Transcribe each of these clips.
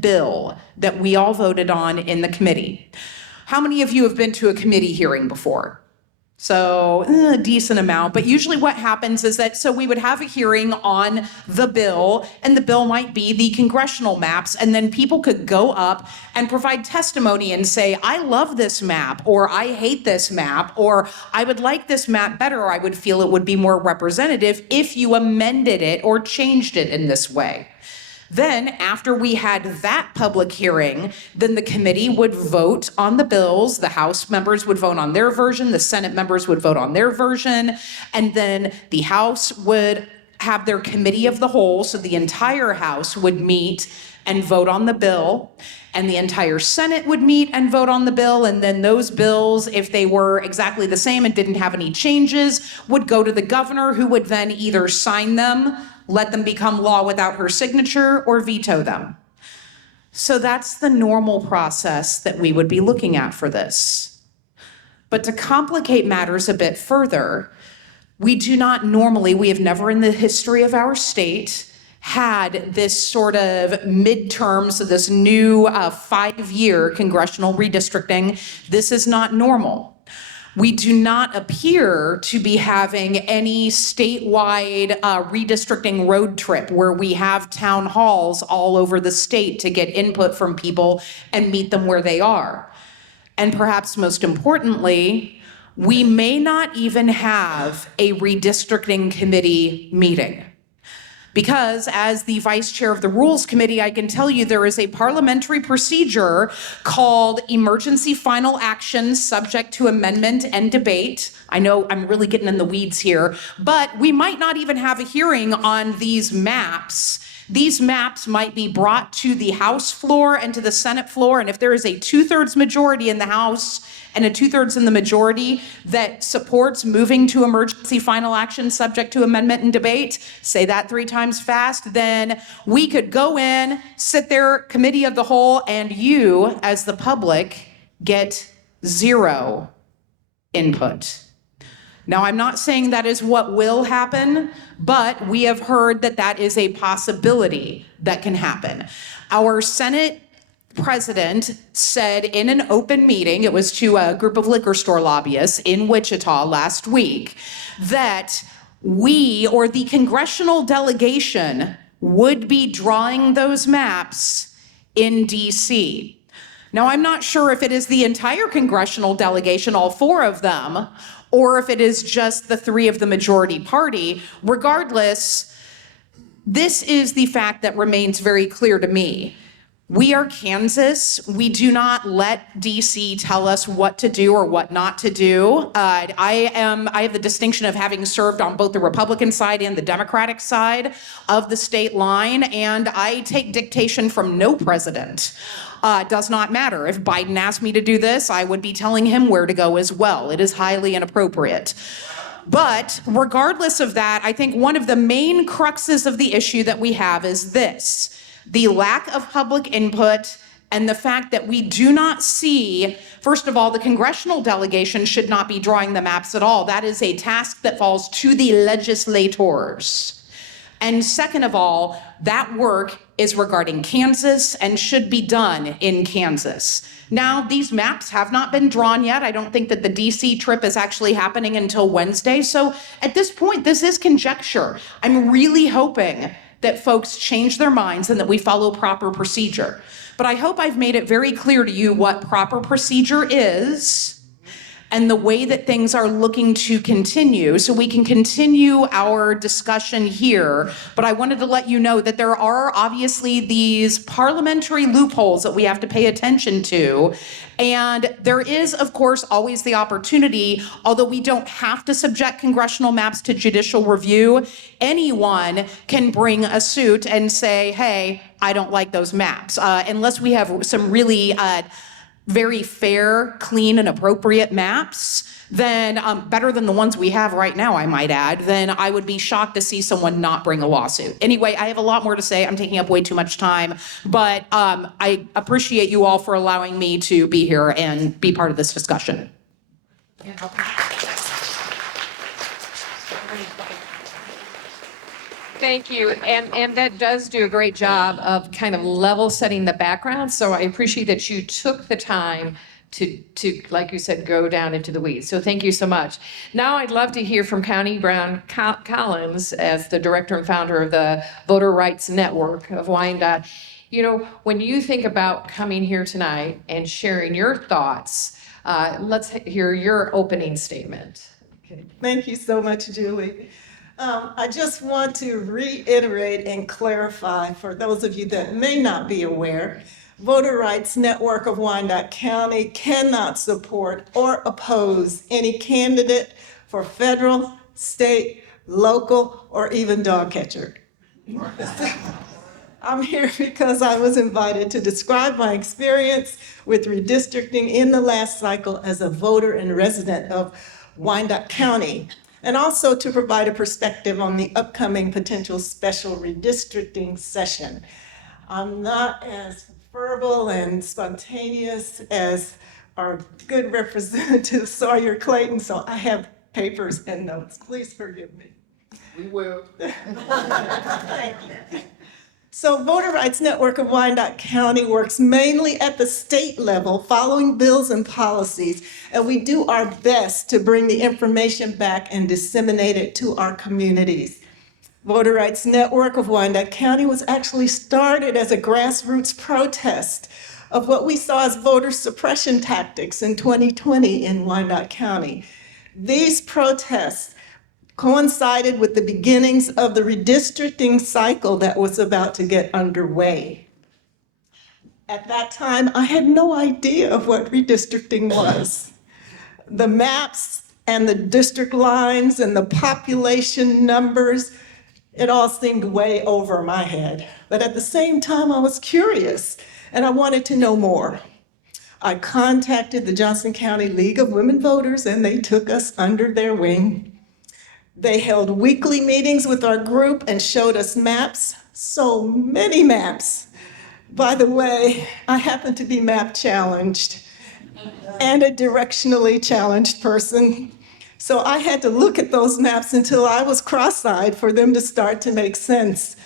bill that we all voted on in the committee. How many of you have been to a committee hearing before? So a decent amount, but usually what happens is that, so we would have a hearing on the bill, and the bill might be the congressional maps, and then people could go up and provide testimony and say, I love this map, or I hate this map, or I would like this map better, or I would feel it would be more representative if you amended it or changed it in this way. Then, after we had that public hearing, then the committee would vote on the bills. The House members would vote on their version, the Senate members would vote on their version, and then the House would have their committee of the whole, so the entire House would meet and vote on the bill, and the entire Senate would meet and vote on the bill, and then those bills, if they were exactly the same and didn't have any changes, would go to the governor, who would then either sign them, let them become law without her signature, or veto them. So that's the normal process that we would be looking at for this. But to complicate matters a bit further, we have never in the history of our state had this sort of midterm, so this new 5-year congressional redistricting. This is not normal. We do not appear to be having any statewide redistricting road trip where we have town halls all over the state to get input from people and meet them where they are. And perhaps most importantly, we may not even have a redistricting committee meeting. Because as the vice chair of the Rules Committee, I can tell you there is a parliamentary procedure called emergency final action subject to amendment and debate. I know I'm really getting in the weeds here, but we might not even have a hearing on these maps. These maps might be brought to the House floor and to the Senate floor, and if there is a 2/3 majority in the House and a 2/3 in the majority that supports moving to emergency final action subject to amendment and debate, say that 3 times fast, then we could go in, sit there, committee of the whole, and you, as the public, get 0 input. Now, I'm not saying that is what will happen, but we have heard that that is a possibility that can happen. Our Senate president said in an open meeting, it was to a group of liquor store lobbyists in Wichita last week, that we, or the congressional delegation, would be drawing those maps in DC. Now, I'm not sure if it is the entire congressional delegation, all 4 of them, or if it is just the 3 of the majority party. Regardless, this is the fact that remains very clear to me. We are Kansas. We do not let DC tell us what to do or what not to do. I have the distinction of having served on both the Republican side and the Democratic side of the state line, and I take dictation from no president. Does not matter. If Biden asked me to do this, I would be telling him where to go as well. It is highly inappropriate. But regardless of that, I think one of the main cruxes of the issue that we have is this: the lack of public input and the fact that we do not see, first of all, the congressional delegation should not be drawing the maps at all. That is a task that falls to the legislators. And second of all, that work is regarding Kansas and should be done in Kansas. Now, these maps have not been drawn yet. I don't think that the DC trip is actually happening until Wednesday. So at this point, this is conjecture. I'm really hoping that folks change their minds and that we follow proper procedure. But I hope I've made it very clear to you what proper procedure is and the way that things are looking to continue, so we can continue our discussion here. But I wanted to let you know that there are obviously these parliamentary loopholes that we have to pay attention to. And there is, of course, always the opportunity, although we don't have to subject congressional maps to judicial review, anyone can bring a suit and say, hey, I don't like those maps. Unless we have some really very fair, clean, and appropriate maps, then better than the ones we have right now, I might add, then I would be shocked to see someone not bring a lawsuit. Anyway, I have a lot more to say. I'm taking up way too much time, but I appreciate you all for allowing me to be here and be part of this discussion. Thank you. And that does do a great job of kind of level setting the background. So I appreciate that you took the time to, like you said, go down into the weeds. So thank you so much. Now I'd love to hear from Connie Brown Collins as the director and founder of the Voter Rights Network of Wyandotte. You know, when you think about coming here tonight and sharing your thoughts, let's hear your opening statement. Okay. Thank you so much, Julie. I just want to reiterate and clarify for those of you that may not be aware, Voter Rights Network of Wyandotte County cannot support or oppose any candidate for federal, state, local, or even dog catcher. I'm here because I was invited to describe my experience with redistricting in the last cycle as a voter and resident of Wyandotte County, and also to provide a perspective on the upcoming potential special redistricting session. I'm not as verbal and spontaneous as our good representative Sawyer Clayton, so I have papers and notes. Please forgive me. We will. Thank you. So Voter Rights Network of Wyandotte County works mainly at the state level, following bills and policies, and we do our best to bring the information back and disseminate it to our communities. Voter Rights Network of Wyandotte County was actually started as a grassroots protest of what we saw as voter suppression tactics in 2020 in Wyandotte County. These protests coincided with the beginnings of the redistricting cycle that was about to get underway. At that time, I had no idea of what redistricting was. The maps and the district lines and the population numbers, it all seemed way over my head. But at the same time, I was curious and I wanted to know more. I contacted the Johnson County League of Women Voters and they took us under their wing. They held weekly meetings with our group and showed us maps, so many maps. By the way, I happen to be map challenged and a directionally challenged person. So I had to look at those maps until I was cross-eyed for them to start to make sense.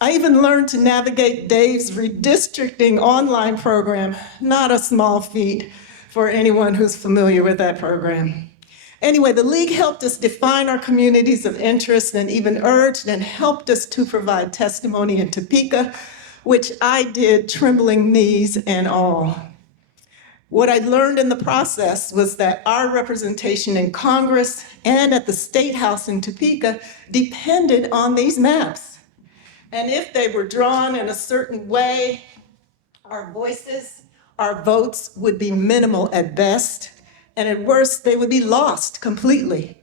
I even learned to navigate Dave's redistricting online program, not a small feat for anyone who's familiar with that program. Anyway, the League helped us define our communities of interest and even urged and helped us to provide testimony in Topeka, which I did, trembling knees and all. What I learned in the process was that our representation in Congress and at the State House in Topeka depended on these maps. And if they were drawn in a certain way, our voices, our votes would be minimal at best, and at worst, they would be lost completely.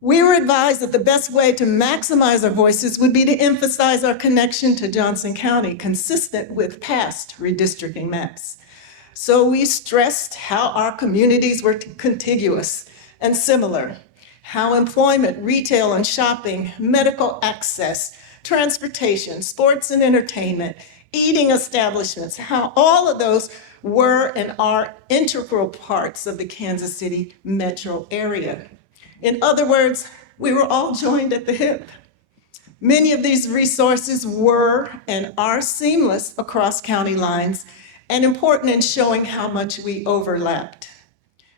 We were advised that the best way to maximize our voices would be to emphasize our connection to Johnson County, consistent with past redistricting maps. So we stressed how our communities were contiguous and similar, how employment, retail and shopping, medical access, transportation, sports and entertainment, eating establishments, how all of those were and are integral parts of the Kansas City metro area. In other words, we were all joined at the hip. Many of these resources were and are seamless across county lines and important in showing how much we overlapped.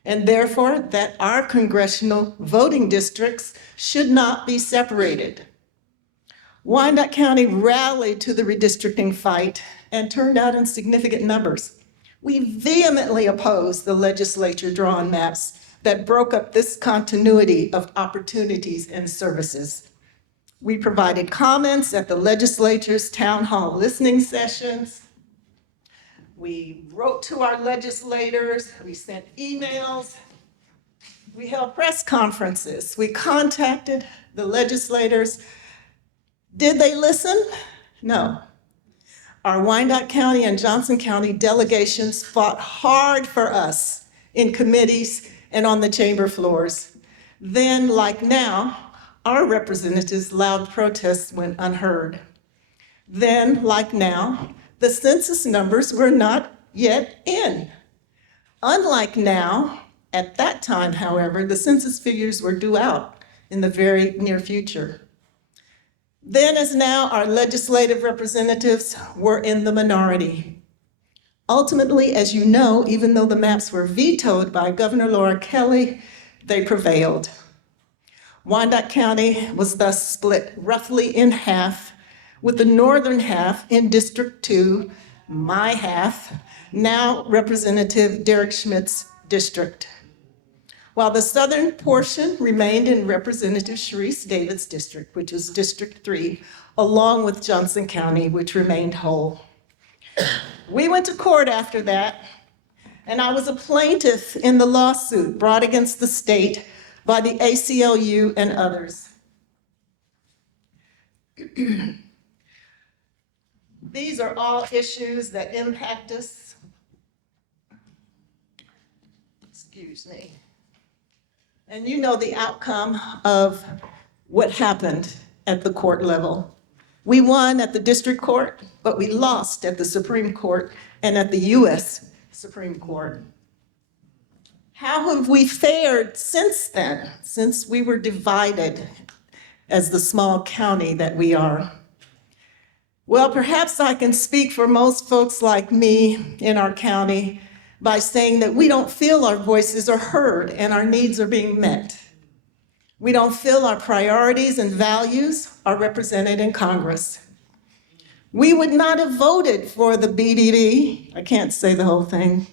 And therefore, that our congressional voting districts should not be separated. Wyandotte County rallied to the redistricting fight and turned out in significant numbers. We vehemently opposed the legislature-drawn maps that broke up this continuity of opportunities and services. We provided comments at the legislature's town hall listening sessions. We wrote to our legislators, we sent emails, we held press conferences, we contacted the legislators. Did they listen? No. Our Wyandotte County and Johnson County delegations fought hard for us in committees and on the chamber floors. Then, like now, our representatives' loud protests went unheard. Then, like now, the census numbers were not yet in. Unlike now, at that time, however, the census figures were due out in the very near future. Then as now, our legislative representatives were in the minority. Ultimately, as you know, even though the maps were vetoed by Governor Laura Kelly, they prevailed. Wyandotte County was thus split roughly in half, with the northern half in District 2, my half, now Representative Derek Schmidt's district, while the southern portion remained in Representative Sharice David's district, which was District 3, along with Johnson County, which remained whole. We went to court after that, and I was a plaintiff in the lawsuit brought against the state by the ACLU and others. These are all issues that impact us. Excuse me. And you know the outcome of what happened at the court level. We won at the district court, but we lost at the Supreme Court and at the US Supreme Court. How have we fared since then, since we were divided as the small county that we are? Well, perhaps I can speak for most folks like me in our county by saying that we don't feel our voices are heard and our needs are being met. We don't feel our priorities and values are represented in Congress. We would not have voted for the BBB, I can't say the whole thing,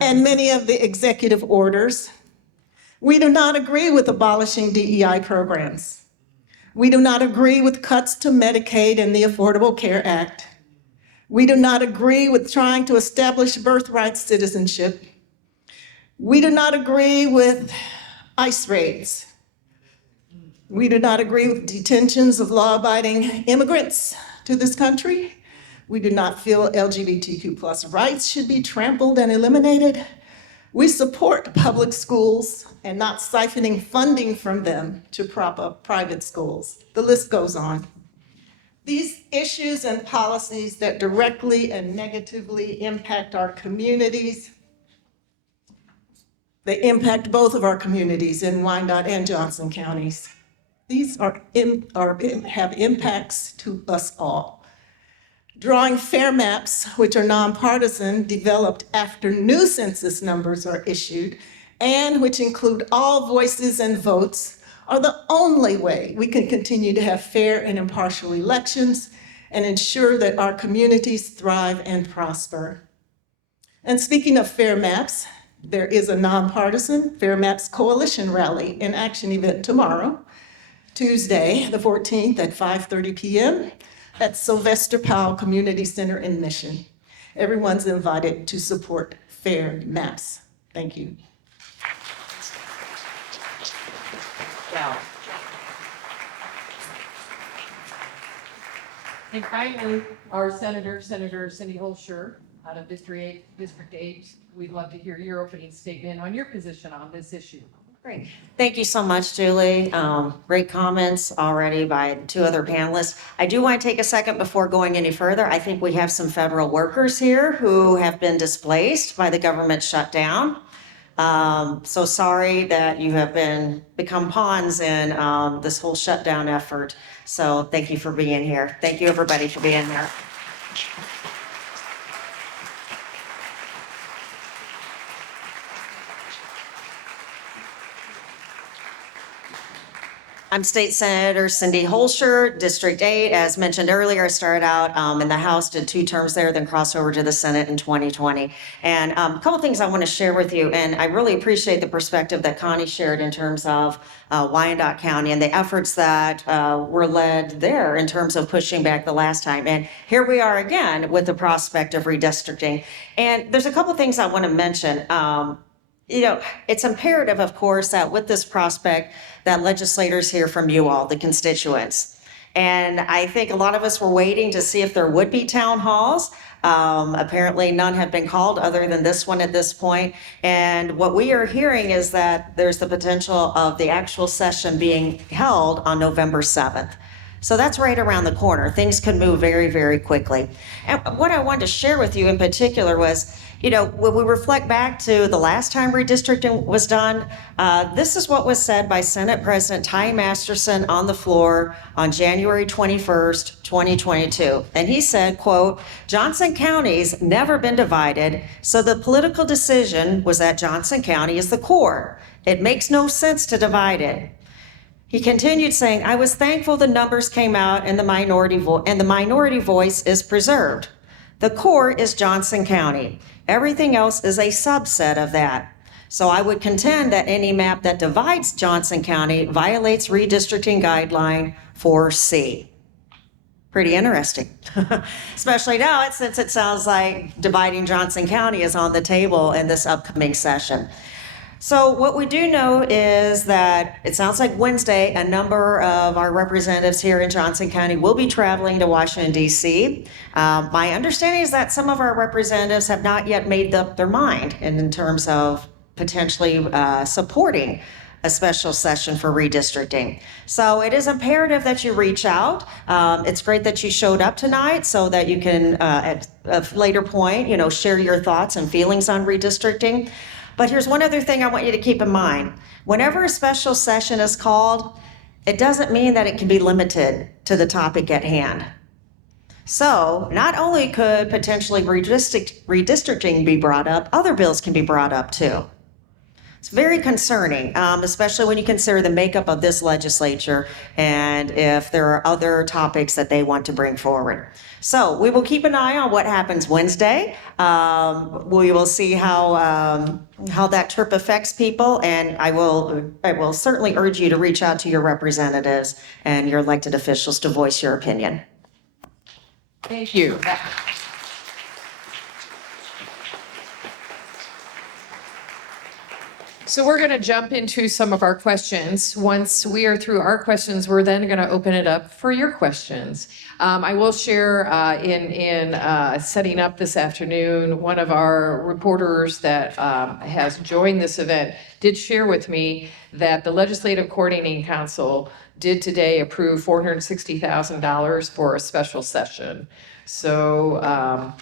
and many of the executive orders. We do not agree with abolishing DEI programs. We do not agree with cuts to Medicaid and the Affordable Care Act. We do not agree with trying to establish birthright citizenship. We do not agree with ICE raids. We do not agree with detentions of law-abiding immigrants to this country. We do not feel LGBTQ+ rights should be trampled and eliminated. We support public schools and not siphoning funding from them to prop up private schools. The list goes on. These issues and policies that directly and negatively impact our communities, they impact both of our communities in Wyandotte and Johnson counties. These have impacts to us all. Drawing fair maps, which are nonpartisan, developed after new census numbers are issued, and which include all voices and votes, are the only way we can continue to have fair and impartial elections and ensure that our communities thrive and prosper. And speaking of fair maps, there is a nonpartisan Fair Maps Coalition rally and action event tomorrow, Tuesday, the 14th at 5:30 p.m. at Sylvester Powell Community Center in Mission. Everyone's invited to support fair maps. Thank you. Wow. And finally, our Senator Cindy Holscher out of District 8, we'd love to hear your opening statement on your position on this issue. Great. Thank you so much, Julie. Great comments already by two other panelists. I do want to take a second before going any further. I think we have some federal workers here who have been displaced by the government shutdown. So sorry that you have become pawns in this whole shutdown effort. So thank you for being here. Thank you, everybody, for being here. I'm State Senator Cindy Holscher, District 8. As mentioned earlier, I started out in the House, did 2 terms there, then crossed over to the Senate in 2020. And a couple things I want to share with you, and I really appreciate the perspective that Connie shared in terms of Wyandotte County and the efforts that were led there in terms of pushing back the last time. And here we are again with the prospect of redistricting. And there's a couple things I want to mention. It's imperative, of course, that with this prospect, that legislators hear from you all, the constituents. And I think a lot of us were waiting to see if there would be town halls. Apparently none have been called other than this one at this point. And what we are hearing is that there's the potential of the actual session being held on November 7th. So that's right around the corner. Things can move very, very quickly. And what I wanted to share with you in particular was, when we reflect back to the last time redistricting was done, this is what was said by Senate President Ty Masterson on the floor on January 21st, 2022. And he said, quote, "Johnson County's never been divided, so the political decision was that Johnson County is the core. It makes no sense to divide it." He continued saying, "I was thankful the numbers came out and the minority voice is preserved. The core is Johnson County. Everything else is a subset of that. So I would contend that any map that divides Johnson County violates redistricting guideline 4C." Pretty interesting, especially now since it sounds like dividing Johnson County is on the table in this upcoming session. So what we do know is that it sounds like Wednesday, a number of our representatives here in Johnson County will be traveling to Washington, D.C. My understanding is that some of our representatives have not yet made up their mind in terms of potentially supporting a special session for redistricting. So it is imperative that you reach out. It's great that you showed up tonight so that you can, at a later point, share your thoughts and feelings on redistricting. But here's one other thing I want you to keep in mind. Whenever a special session is called, it doesn't mean that it can be limited to the topic at hand. So not only could potentially redistricting be brought up, other bills can be brought up too. It's very concerning, especially when you consider the makeup of this legislature and if there are other topics that they want to bring forward. So we will keep an eye on what happens Wednesday. We will see how that trip affects people, and I will certainly urge you to reach out to your representatives and your elected officials to voice your opinion. Thank you. So we're going to jump into some of our questions. Once we are through our questions, we're then going to open it up for your questions. I will share in setting up this afternoon, one of our reporters that has joined this event did share with me that the Legislative Coordinating Council did today approve $460,000 for a special session. So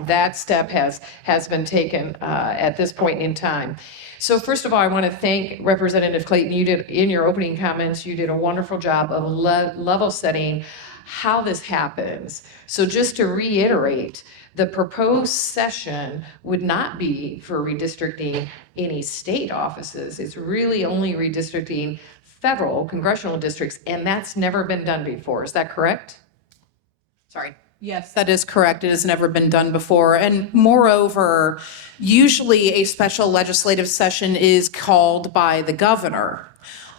that step has been taken at this point in time. So first of all, I want to thank Representative Clayton. You did, in your opening comments, you did a wonderful job of level setting how this happens. So just to reiterate, the proposed session would not be for redistricting any state offices. It's really only redistricting federal congressional districts, and that's never been done before. Is that correct? Sorry. Yes, that is correct. It has never been done before. And moreover, usually a special legislative session is called by the governor.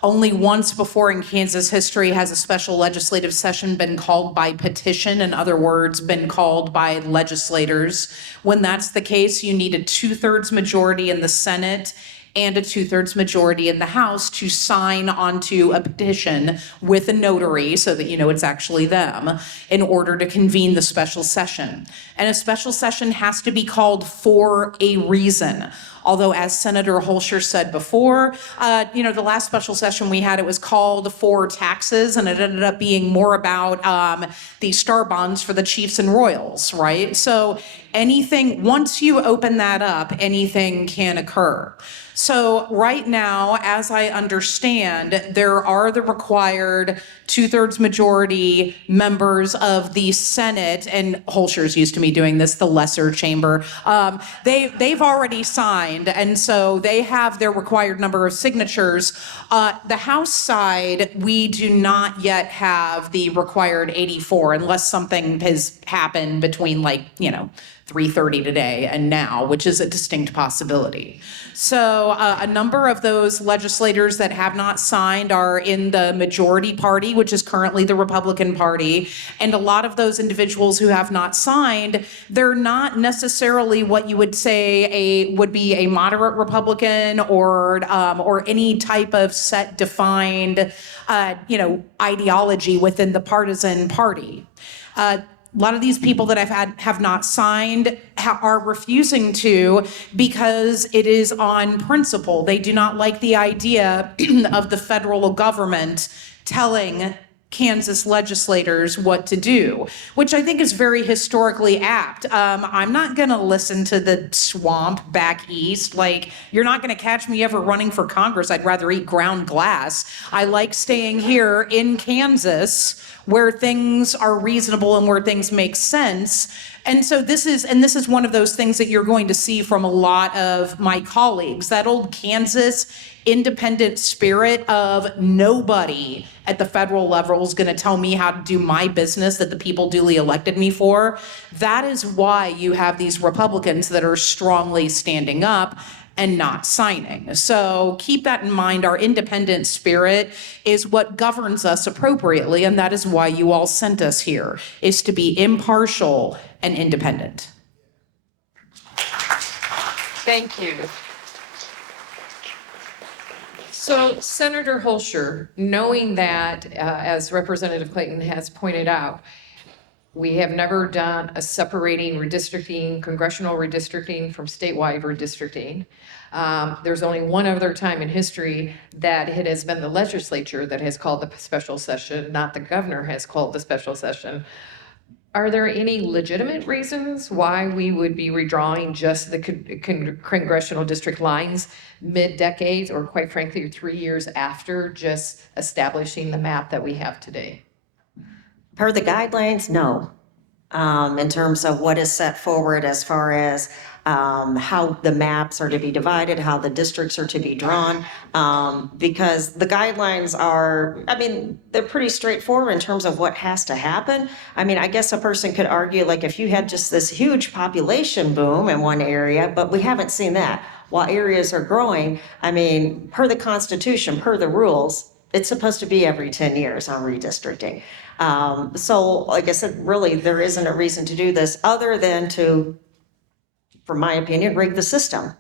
Only once before in Kansas history has a special legislative session been called by petition, in other words, been called by legislators. When that's the case, you need a 2/3 majority in the Senate and a 2/3 majority in the House to sign onto a petition with a notary so that you know it's actually them in order to convene the special session. And a special session has to be called for a reason. Although, as Senator Holscher said before, the last special session we had, it was called for taxes, and it ended up being more about the star bonds for the Chiefs and Royals, right? So anything, once you open that up, anything can occur. So right now, as I understand, there are the required 2/3 majority members of the Senate, and Holscher's used to me doing this, the lesser chamber. They've already signed, and so they have their required number of signatures. The House side, we do not yet have the required 84, unless something has happened between 3:30 today and now, which is a distinct possibility. So a number of those legislators that have not signed are in the majority party, which is currently the Republican Party. And a lot of those individuals who have not signed, they're not necessarily what you would say would be a moderate Republican or any type of set defined, ideology within the partisan party. A lot of these people that I've had have not signed are refusing to because it is on principle. They do not like the idea of the federal government telling Kansas legislators what to do, which I think is very historically apt. I'm not going to listen to the swamp back east. Like, you're not going to catch me ever running for Congress. I'd rather eat ground glass. I like staying here in Kansas where things are reasonable and where things make sense. And so this is one of those things that you're going to see from a lot of my colleagues, that old Kansas independent spirit of nobody at the federal level is going to tell me how to do my business that the people duly elected me for. That is why you have these Republicans that are strongly standing up and not signing. So keep that in mind. Our independent spirit is what governs us appropriately, and that is why you all sent us here, is to be impartial and independent. Thank you. So Senator Holscher, knowing that, as Representative Clayton has pointed out, we have never done a separating redistricting, congressional redistricting from statewide redistricting. There's only one other time in history that it has been the legislature that has called the special session, not the governor has called the special session. Are there any legitimate reasons why we would be redrawing just the congressional district lines mid-decade, or quite frankly, 3 years after just establishing the map that we have today? Per the guidelines, no. In terms of what is set forward as far as how the maps are to be divided, how the districts are to be drawn, because the guidelines are, I mean, they're pretty straightforward in terms of what has to happen. I mean, I guess a person could argue, like, if you had just this huge population boom in one area, but we haven't seen that. While areas are growing, I mean, per the Constitution, per the rules, it's supposed to be every 10 years on redistricting. So like I said, really, there isn't a reason to do this other than to, from my opinion, rig the system.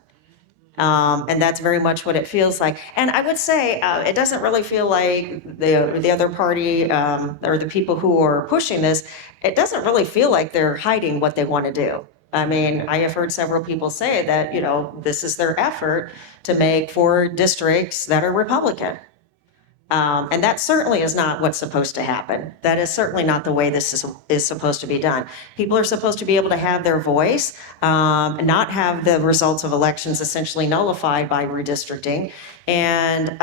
And that's very much what it feels like. And I would say it doesn't really feel like the other party or the people who are pushing this, it doesn't really feel like they're hiding what they want to do. I mean, I have heard several people say that, you know, this is their effort to make 4 districts that are Republican. And that certainly is not what's supposed to happen. That is certainly not the way this is supposed to be done. People are supposed to be able to have their voice, not have the results of elections essentially nullified by redistricting. And,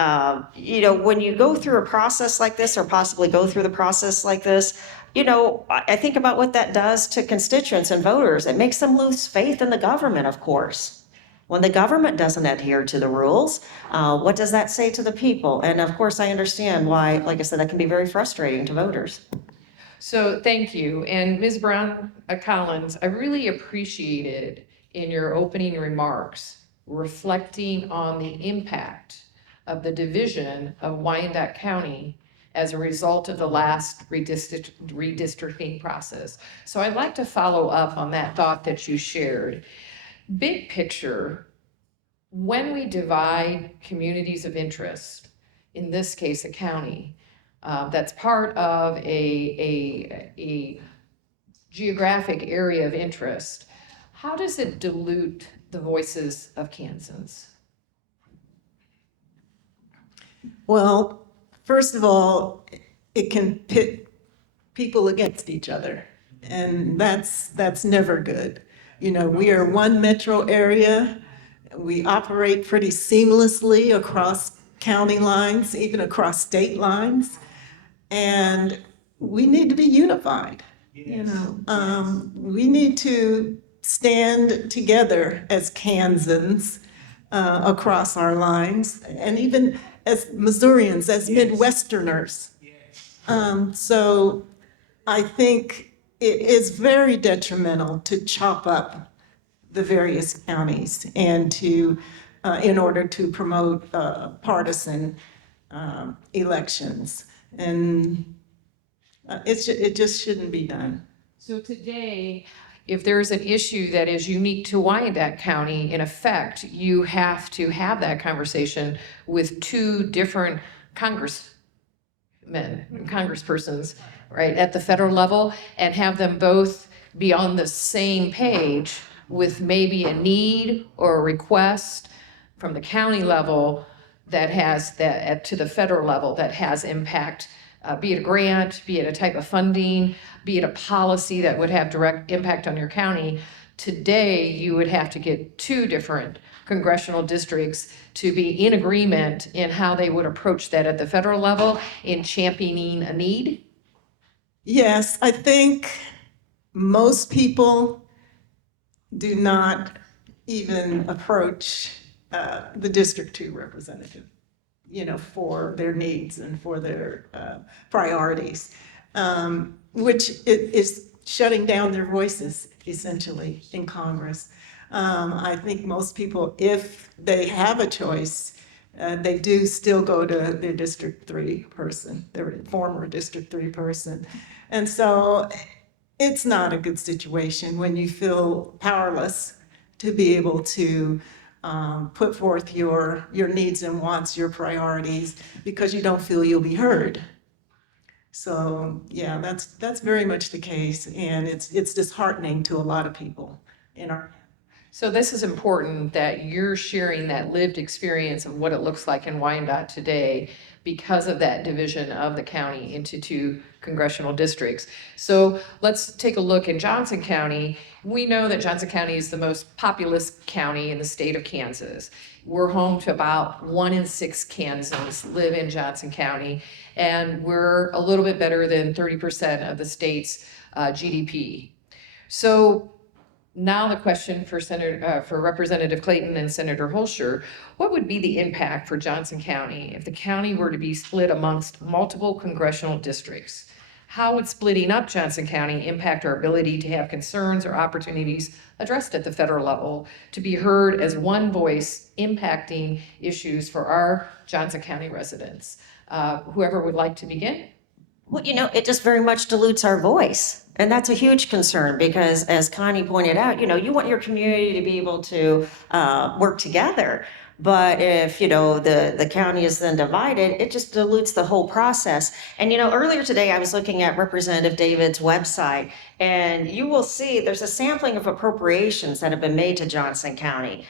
you know, when you go through a process like this, or possibly go through the process like this, you know, I think about what that does to constituents and voters. It makes them lose faith in the government, of course. When the government doesn't adhere to the rules, what does that say to the people? And of course, I understand why, like I said, that can be very frustrating to voters. So thank you. And Ms. Brown Collins, I really appreciated in your opening remarks reflecting on the impact of the division of Wyandotte County as a result of the last redistricting process. So I'd like to follow up on that thought that you shared. Big picture, when we divide communities of interest, in this case a county, that's part of a geographic area of interest, how does it dilute the voices of Kansans? Well, first of all, it can pit people against each other, and that's never good. You know, we are one metro area. We operate pretty seamlessly across county lines, even across state lines, and we need to be unified. You know, we need to stand together as Kansans across our lines, and even as Missourians, as Midwesterners. So I think it is very detrimental to chop up the various counties and to, in order to promote partisan elections. And it just shouldn't be done. So today, if there is an issue that is unique to Wyandotte County, in effect, you have to have that conversation with 2 different congresspersons, right, at the federal level, and have them both be on the same page with maybe a need or a request from the county level that has that to the federal level that has impact be it a grant, be it a type of funding, be it a policy that would have direct impact on your county. Today, you would have to get 2 different congressional districts to be in agreement in how they would approach that at the federal level in championing a need. Yes, I think most people do not even approach the District 2 representative, for their needs and for their priorities, which is shutting down their voices essentially in Congress. I think most people, if they have a choice, they do still go to their District 3 person, their former District 3 person. And so it's not a good situation when you feel powerless to be able to put forth your needs and wants, your priorities, because you don't feel you'll be heard. So yeah, that's very much the case, and it's disheartening to a lot of people in our. So this is important that you're sharing that lived experience of what it looks like in Wyandotte today because of that division of the county into 2 congressional districts. So let's take a look in Johnson County. We know that Johnson County is the most populous county in the state of Kansas. We're home to about 1 in 6 Kansans live in Johnson County, and we're a little bit better than 30% of the state's GDP. So now the question for for Representative Clayton and Senator Holscher, what would be the impact for Johnson County if the county were to be split amongst multiple congressional districts? How would splitting up Johnson County impact our ability to have concerns or opportunities addressed at the federal level, to be heard as one voice impacting issues for our Johnson County residents? Whoever would like to begin? Well, it just very much dilutes our voice. And that's a huge concern because, as Connie pointed out, you want your community to be able to work together. But if, the county is then divided, it just dilutes the whole process. And, earlier today, I was looking at Representative David's website, and you will see there's a sampling of appropriations that have been made to Johnson County.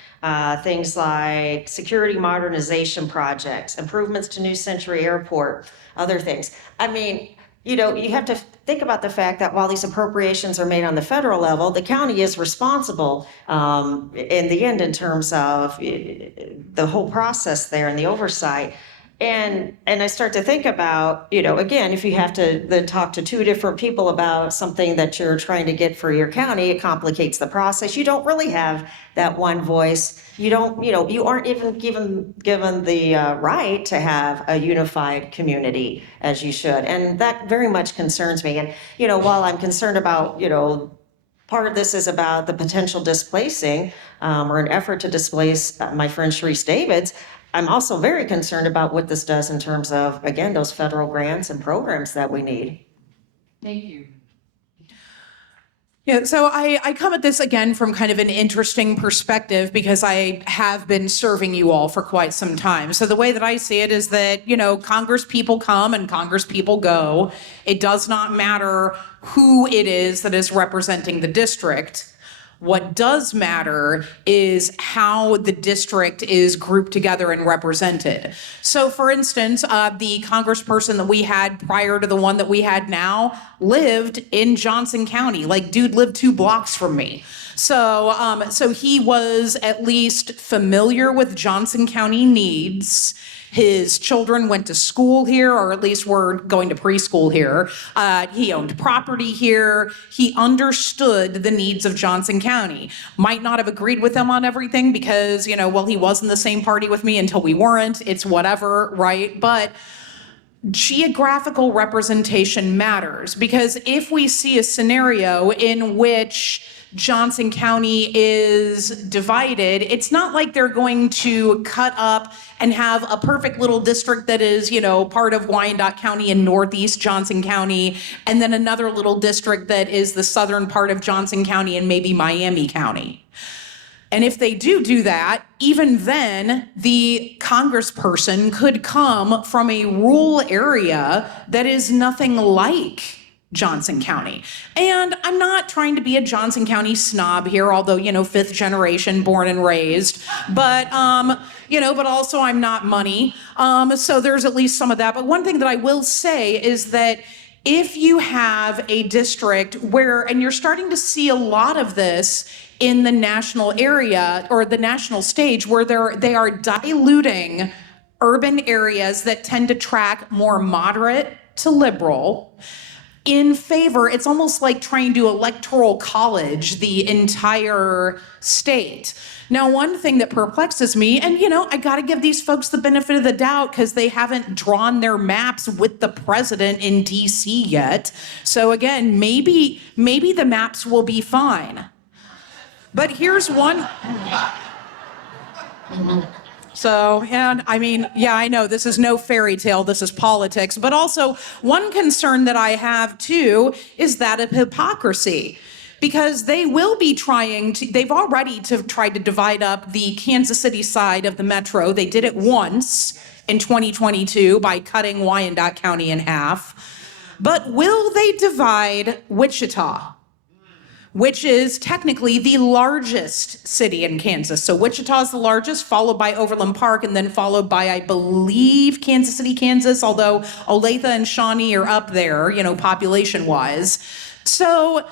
Things like security modernization projects, improvements to New Century Airport, other things. I mean, you have to think about the fact that while these appropriations are made on the federal level, the county is responsible in the end in terms of the whole process there and the oversight. And I start to think about, again, if you have to then talk to 2 different people about something that you're trying to get for your county, it complicates the process. You don't really have that one voice. You don't, you aren't even given the right to have a unified community as you should. And that very much concerns me. And, while I'm concerned about, part of this is about the potential displacing or an effort to displace my friend Sharice Davids, I'm also very concerned about what this does in terms of, again, those federal grants and programs that we need. Thank you. Yeah, so I come at this again from kind of an interesting perspective because I have been serving you all for quite some time. So the way that I see it is that, Congress people come and Congress people go. It does not matter who it is that is representing the district. What does matter is how the district is grouped together and represented. So for instance, the congressperson that we had prior to the one that we had now lived in Johnson County. Like, dude lived 2 blocks from me. So he was at least familiar with Johnson County needs. His children went to school here, or at least were going to preschool here. He owned property here. He understood the needs of Johnson County. Might not have agreed with them on everything because, he was in the same party with me until we weren't. It's whatever, right? But geographical representation matters because if we see a scenario in which Johnson County is divided, it's not like they're going to cut up and have a perfect little district that is, part of Wyandotte County and Northeast Johnson County, and then another little district that is the southern part of Johnson County and maybe Miami County. And if they do that, even then, the congressperson could come from a rural area that is nothing like Johnson County. And I'm not trying to be a Johnson County snob here, although, fifth generation born and raised, but, but also I'm not money. So there's at least some of that. But one thing that I will say is that if you have a district where, and you're starting to see a lot of this in the national area or the national stage, where they are diluting urban areas that tend to track more moderate to liberal in favor, it's almost like trying to electoral college the entire state. Now, one thing that perplexes me, and I got to give these folks the benefit of the doubt because they haven't drawn their maps with the president in DC yet. So again, maybe the maps will be fine. But here's one. So, and I mean, yeah, I know this is no fairy tale, this is politics, but also one concern that I have too is that of hypocrisy. Because they will be they've already tried to divide up the Kansas City side of the metro. They did it once in 2022 by cutting Wyandotte County in half. But will they divide Wichita, which is technically the largest city in Kansas? So Wichita is the largest, followed by Overland Park, and then followed by, I believe, Kansas City, Kansas, although Olathe and Shawnee are up there, population-wise. So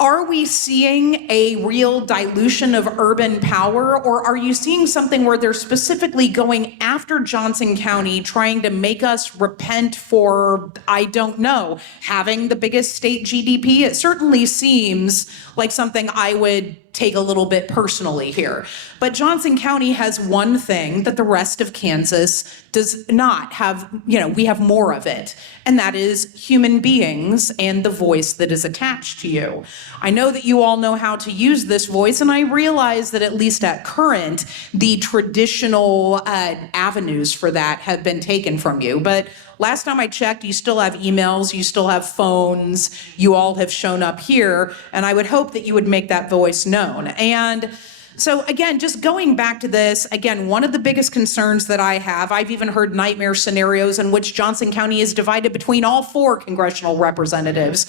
are we seeing a real dilution of urban power, or are you seeing something where they're specifically going after Johnson County, trying to make us repent for, I don't know, having the biggest state GDP? It certainly seems like something I would take a little bit personally here. But Johnson County has one thing that the rest of Kansas does not have. We have more of it, and that is human beings and the voice that is attached to you. I know that you all know how to use this voice, and I realize that at least at current, the traditional avenues for that have been taken from you. But last time I checked, you still have emails, you still have phones, you all have shown up here, and I would hope that you would make that voice known. And so again, just going back to this, again, one of the biggest concerns that I have, I've even heard nightmare scenarios in which Johnson County is divided between all 4 congressional representatives,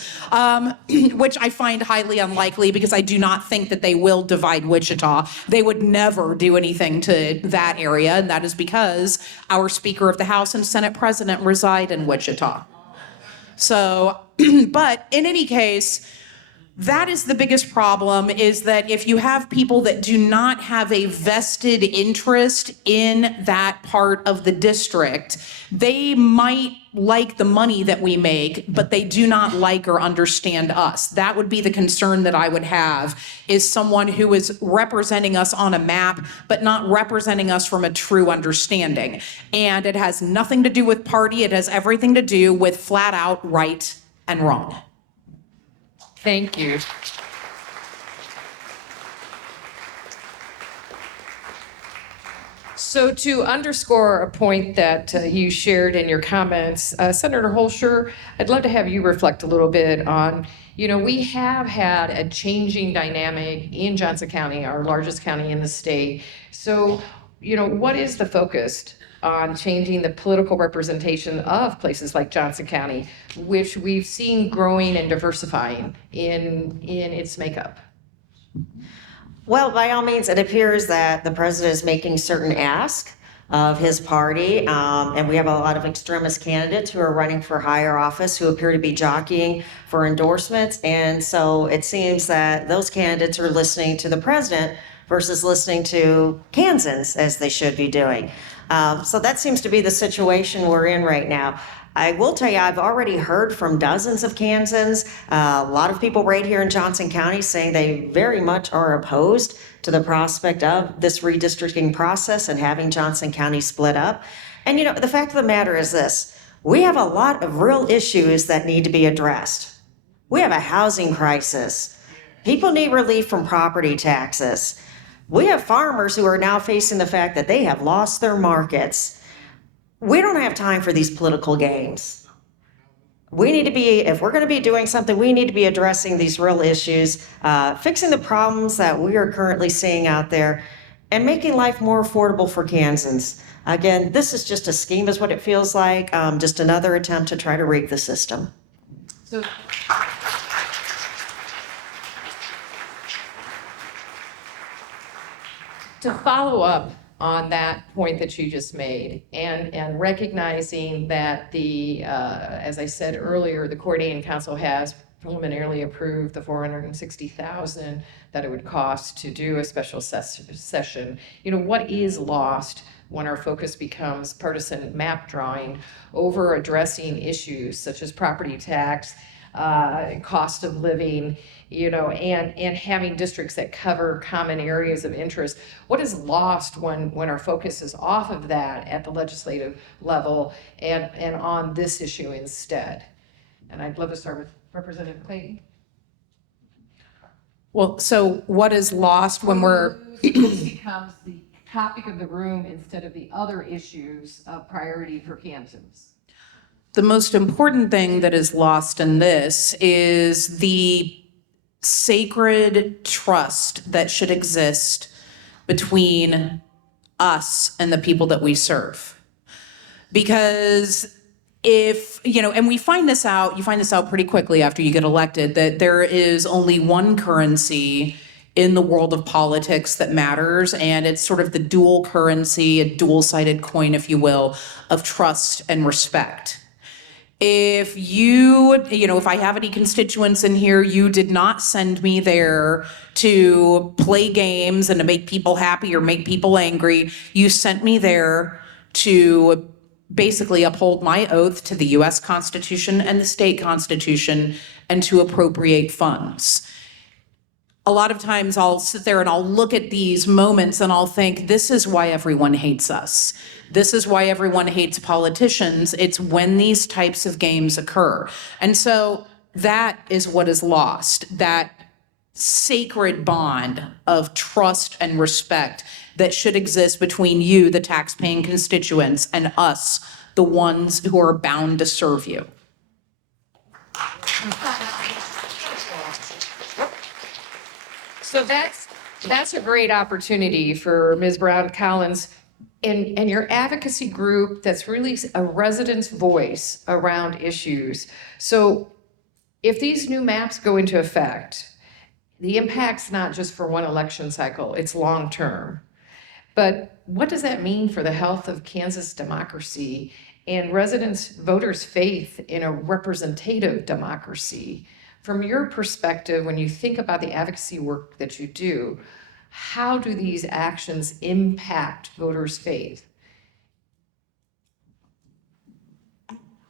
which I find highly unlikely because I do not think that they will divide Wichita. They would never do anything to that area, and that is because our Speaker of the House and Senate President reside in Wichita. So, but in any case, that is the biggest problem, is that if you have people that do not have a vested interest in that part of the district, they might like the money that we make, but they do not like or understand us. That would be the concern that I would have, is someone who is representing us on a map, but not representing us from a true understanding. And it has nothing to do with party. It has everything to do with flat out right and wrong. Thank you. So to underscore a point that you shared in your comments, Senator Holscher, I'd love to have you reflect a little bit on, we have had a changing dynamic in Johnson County, our largest county in the state. So, what is the focus on changing the political representation of places like Johnson County, which we've seen growing and diversifying in its makeup? Well, by all means, it appears that the president is making certain asks of his party, and we have a lot of extremist candidates who are running for higher office who appear to be jockeying for endorsements, and so it seems that those candidates are listening to the president versus listening to Kansans, as they should be doing. So that seems to be the situation we're in right now. I will tell you, I've already heard from dozens of Kansans, a lot of people right here in Johnson County saying they very much are opposed to the prospect of this redistricting process and having Johnson County split up. And the fact of the matter is this: we have a lot of real issues that need to be addressed. We have a housing crisis. People need relief from property taxes. We have farmers who are now facing the fact that they have lost their markets. We don't have time for these political games. We need to be, if we're going to be doing something, we need to be addressing these real issues, fixing the problems that we are currently seeing out there, and making life more affordable for Kansans. Again, this is just a scheme, is what it feels like, just another attempt to try to rig the system. So To follow up on that point that you just made, and recognizing that as I said earlier, the Coordinating Council has preliminarily approved the $460,000 that it would cost to do a special session. What is lost when our focus becomes partisan map drawing over addressing issues such as property tax, cost of living, and having districts that cover common areas of interest? What is lost when our focus is off of that at the legislative level and on this issue instead? And I'd love to start with Representative Clayton. Well, so what is lost when we're This becomes the topic of the room instead of the other issues of priority for Kansans. the most important thing that is lost in this is the sacred trust that should exist between us and the people that we serve. Because if, and you find this out pretty quickly after you get elected, that there is only one currency in the world of politics that matters, and it's sort of the dual currency, a dual-sided coin, if you will, of trust and respect. If if I have any constituents in here, you did not send me there to play games and to make people happy or make people angry. You sent me there to basically uphold my oath to the US Constitution and the state constitution and to appropriate funds. A lot of times I'll sit there and I'll look at these moments and I'll think, this is why everyone hates us. This is why everyone hates politicians. It's when these types of games occur. And so that is what is lost, that sacred bond of trust and respect that should exist between you, the tax-paying constituents, and us, the ones who are bound to serve you. So that's a great opportunity for Ms. Brown Collins and your advocacy group that's really a resident's voice around issues. So if these new maps go into effect, the impact's not just for one election cycle, it's long-term. But what does that mean for the health of Kansas democracy and residents, voters' faith in a representative democracy? From your perspective, when you think about the advocacy work that you do, how do these actions impact voters' faith?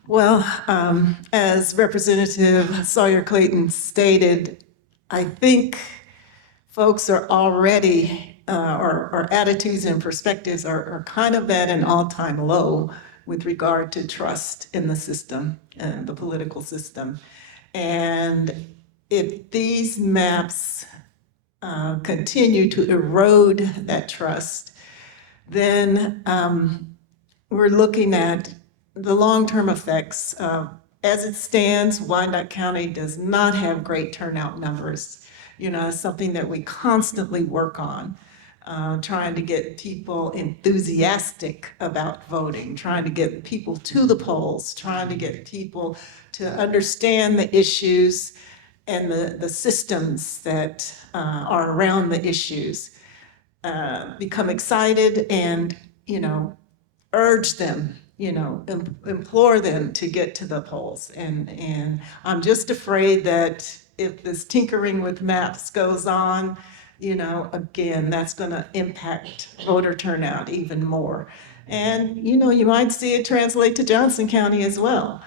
Well, as Representative Sawyer-Clayton stated, I think folks are already, or attitudes and perspectives are kind of at an all-time low with regard to trust in the system, and the political system. And if these maps continue to erode that trust, then we're looking at the long-term effects. As it stands, Wyandotte County does not have great turnout numbers. It's something that we constantly work on, trying to get people enthusiastic about voting, trying to get people to the polls, trying to get people to understand the issues and the systems that are around the issues, become excited and, urge them, implore them to get to the polls. And I'm just afraid that if this tinkering with maps goes on, again, that's going to impact voter turnout even more. And, you might see it translate to Johnson County as well.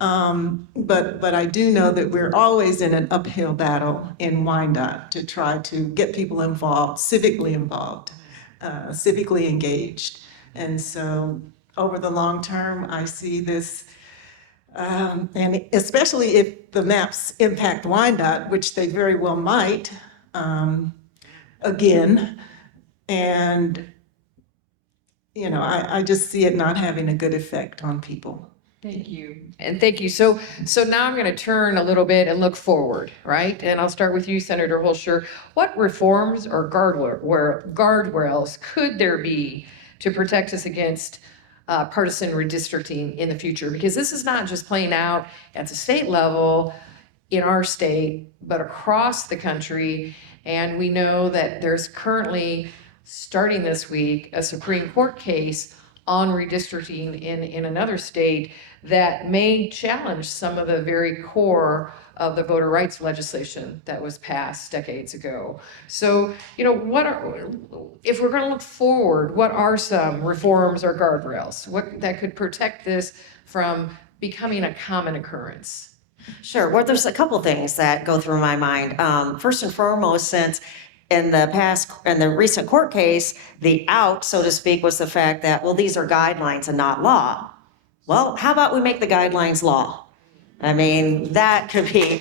But I do know that we're always in an uphill battle in Wyandotte to try to get people involved, civically engaged. And so over the long term, I see this, and especially if the maps impact Wyandotte, which they very well might, again, and, I just see it not having a good effect on people. Thank you. And thank you. So now I'm going to turn a little bit and look forward, right? And I'll start with you, Senator Holscher. What reforms or guardrails could there be to protect us against partisan redistricting in the future? Because this is not just playing out at the state level in our state, but across the country. And we know that there's currently starting this week, a Supreme Court case on redistricting in another state that may challenge some of the very core of the voter rights legislation that was passed decades ago. So, if we're gonna look forward, what are some reforms or guardrails that could protect this from becoming a common occurrence? Sure. Well, there's a couple things that go through my mind. First and foremost, since in the recent court case, the out, so to speak, was the fact that, well, these are guidelines and not law. Well, how about we make the guidelines law? I mean, that could be,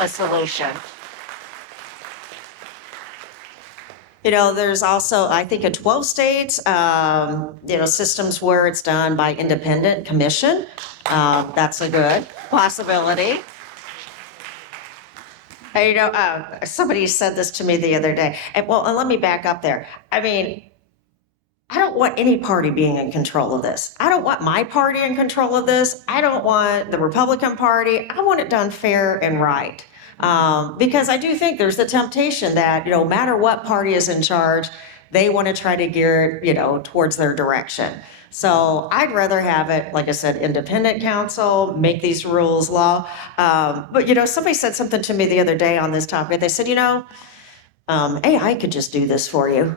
a solution. There's also, I think, in 12 states, systems where it's done by independent commission. That's a good possibility. Somebody said this to me the other day, and let me back up there. I mean, I don't want any party being in control of this. I don't want my party in control of this. I don't want the Republican Party. I want it done fair and right. Because I do think there's the temptation that, no matter what party is in charge, they want to try to gear it, towards their direction. So I'd rather have it, like I said, independent counsel, make these rules law. But somebody said something to me the other day on this topic. They said, AI could just do this for you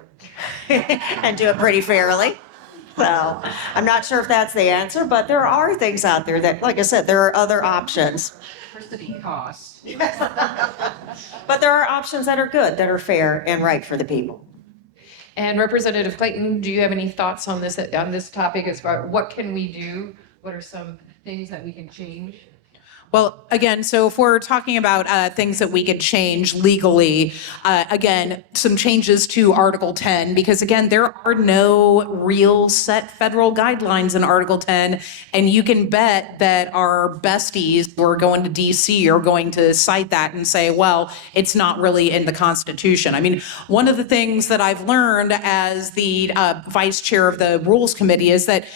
and do it pretty fairly. Well, I'm not sure if that's the answer, but there are things out there that, like I said, there are other options. Electricity costs. But there are options that are good, that are fair and right for the people. And Representative Clayton, do you have any thoughts on this topic as far what can we do? What are some things that we can change? Well, again, so if we're talking about things that we could change legally, again, some changes to Article 10, because again, there are no real set federal guidelines in Article 10, and you can bet that our besties who are going to DC are going to cite that and say, well, it's not really in the Constitution. I mean, one of the things that I've learned as the vice chair of the Rules Committee is that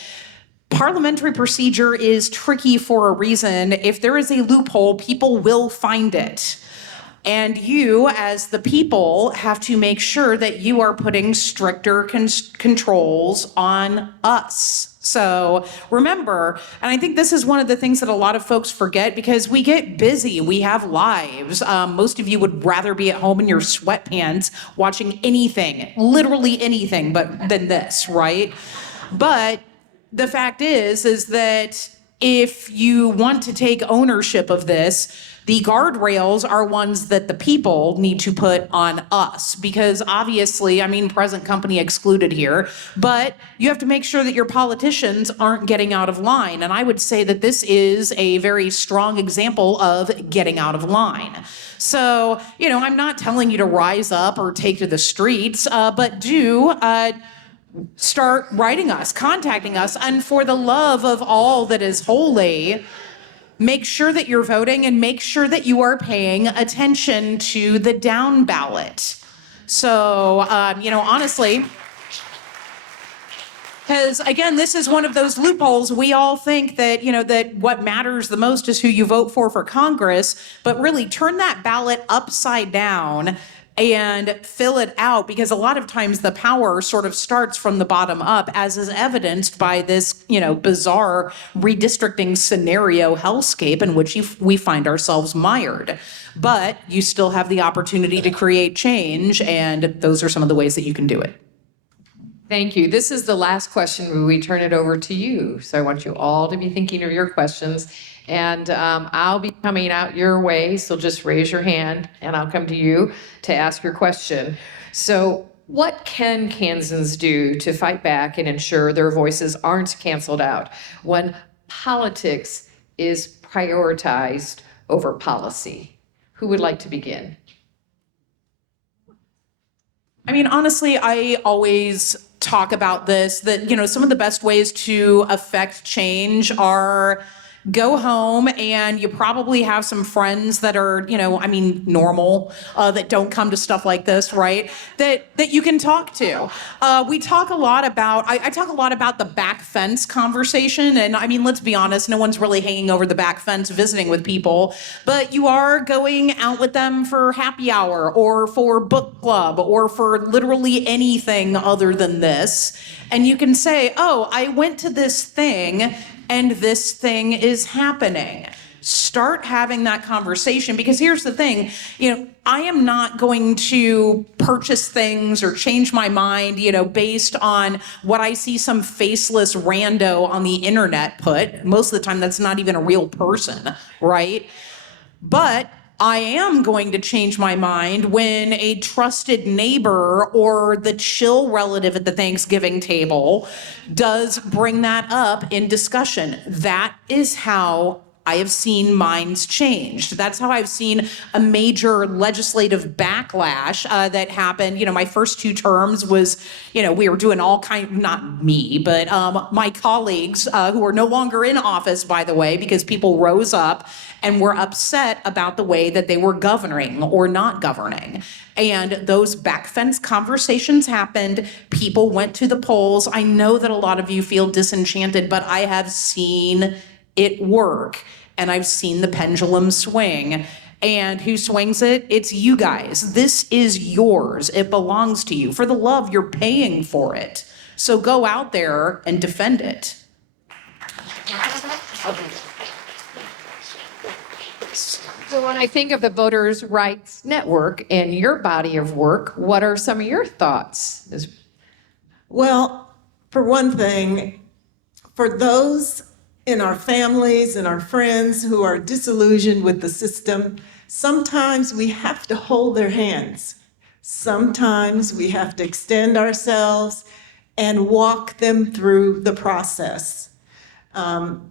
parliamentary procedure is tricky for a reason. If there is a loophole, people will find it. And you, as the people, have to make sure that you are putting stricter controls on us. So remember, and I think this is one of the things that a lot of folks forget because we get busy, we have lives. Most of you would rather be at home in your sweatpants watching anything, literally anything than this, right? But the fact is that if you want to take ownership of this, the guardrails are ones that the people need to put on us because obviously, I mean, present company excluded here, but you have to make sure that your politicians aren't getting out of line. And I would say that this is a very strong example of getting out of line. So, I'm not telling you to rise up or take to the streets, but do start writing us, contacting us, and for the love of all that is holy, make sure that you're voting and make sure that you are paying attention to the down ballot. So, honestly, because again, this is one of those loopholes. We all think that, that what matters the most is who you vote for Congress, but really turn that ballot upside down and fill it out because a lot of times the power sort of starts from the bottom up, as is evidenced by this, bizarre redistricting scenario hellscape in which we find ourselves mired. But you still have the opportunity to create change, and those are some of the ways that you can do it. Thank you. This is the last question where we turn it over to you. So I want you all to be thinking of your questions. And I'll be coming out your way, so just raise your hand and I'll come to you to ask your question. So what can Kansans do to fight back and ensure their voices aren't canceled out when politics is prioritized over policy? Who would like to begin? I mean, honestly, I always talk about this, that, some of the best ways to affect change are go home and you probably have some friends that are, normal, that don't come to stuff like this, right? That you can talk to. We talk a lot about, I talk a lot about the back fence conversation. And I mean, let's be honest, no one's really hanging over the back fence visiting with people, but you are going out with them for happy hour or for book club or for literally anything other than this. And you can say, oh, I went to this thing and this thing is happening. Start having that conversation, because here's the thing, I am not going to purchase things or change my mind, based on what I see some faceless rando on the internet put. Most of the time, that's not even a real person, right? But I am going to change my mind when a trusted neighbor or the chill relative at the Thanksgiving table does bring that up in discussion. That is how I have seen minds changed. That's how I've seen a major legislative backlash that happened. My first 2 terms was, we were doing all not me, but my colleagues who are no longer in office, by the way, because people rose up and were upset about the way that they were governing or not governing. And those back fence conversations happened. People went to the polls. I know that a lot of you feel disenchanted, but I have seen it work, and I've seen the pendulum swing. And who swings it? It's you guys. This is yours. It belongs to you. For the love, you're paying for it. So go out there and defend it. So when I think of the Voters' Rights Network and your body of work, what are some of your thoughts? Well, for one thing, for those in our families and our friends who are disillusioned with the system, sometimes we have to hold their hands. Sometimes we have to extend ourselves and walk them through the process. The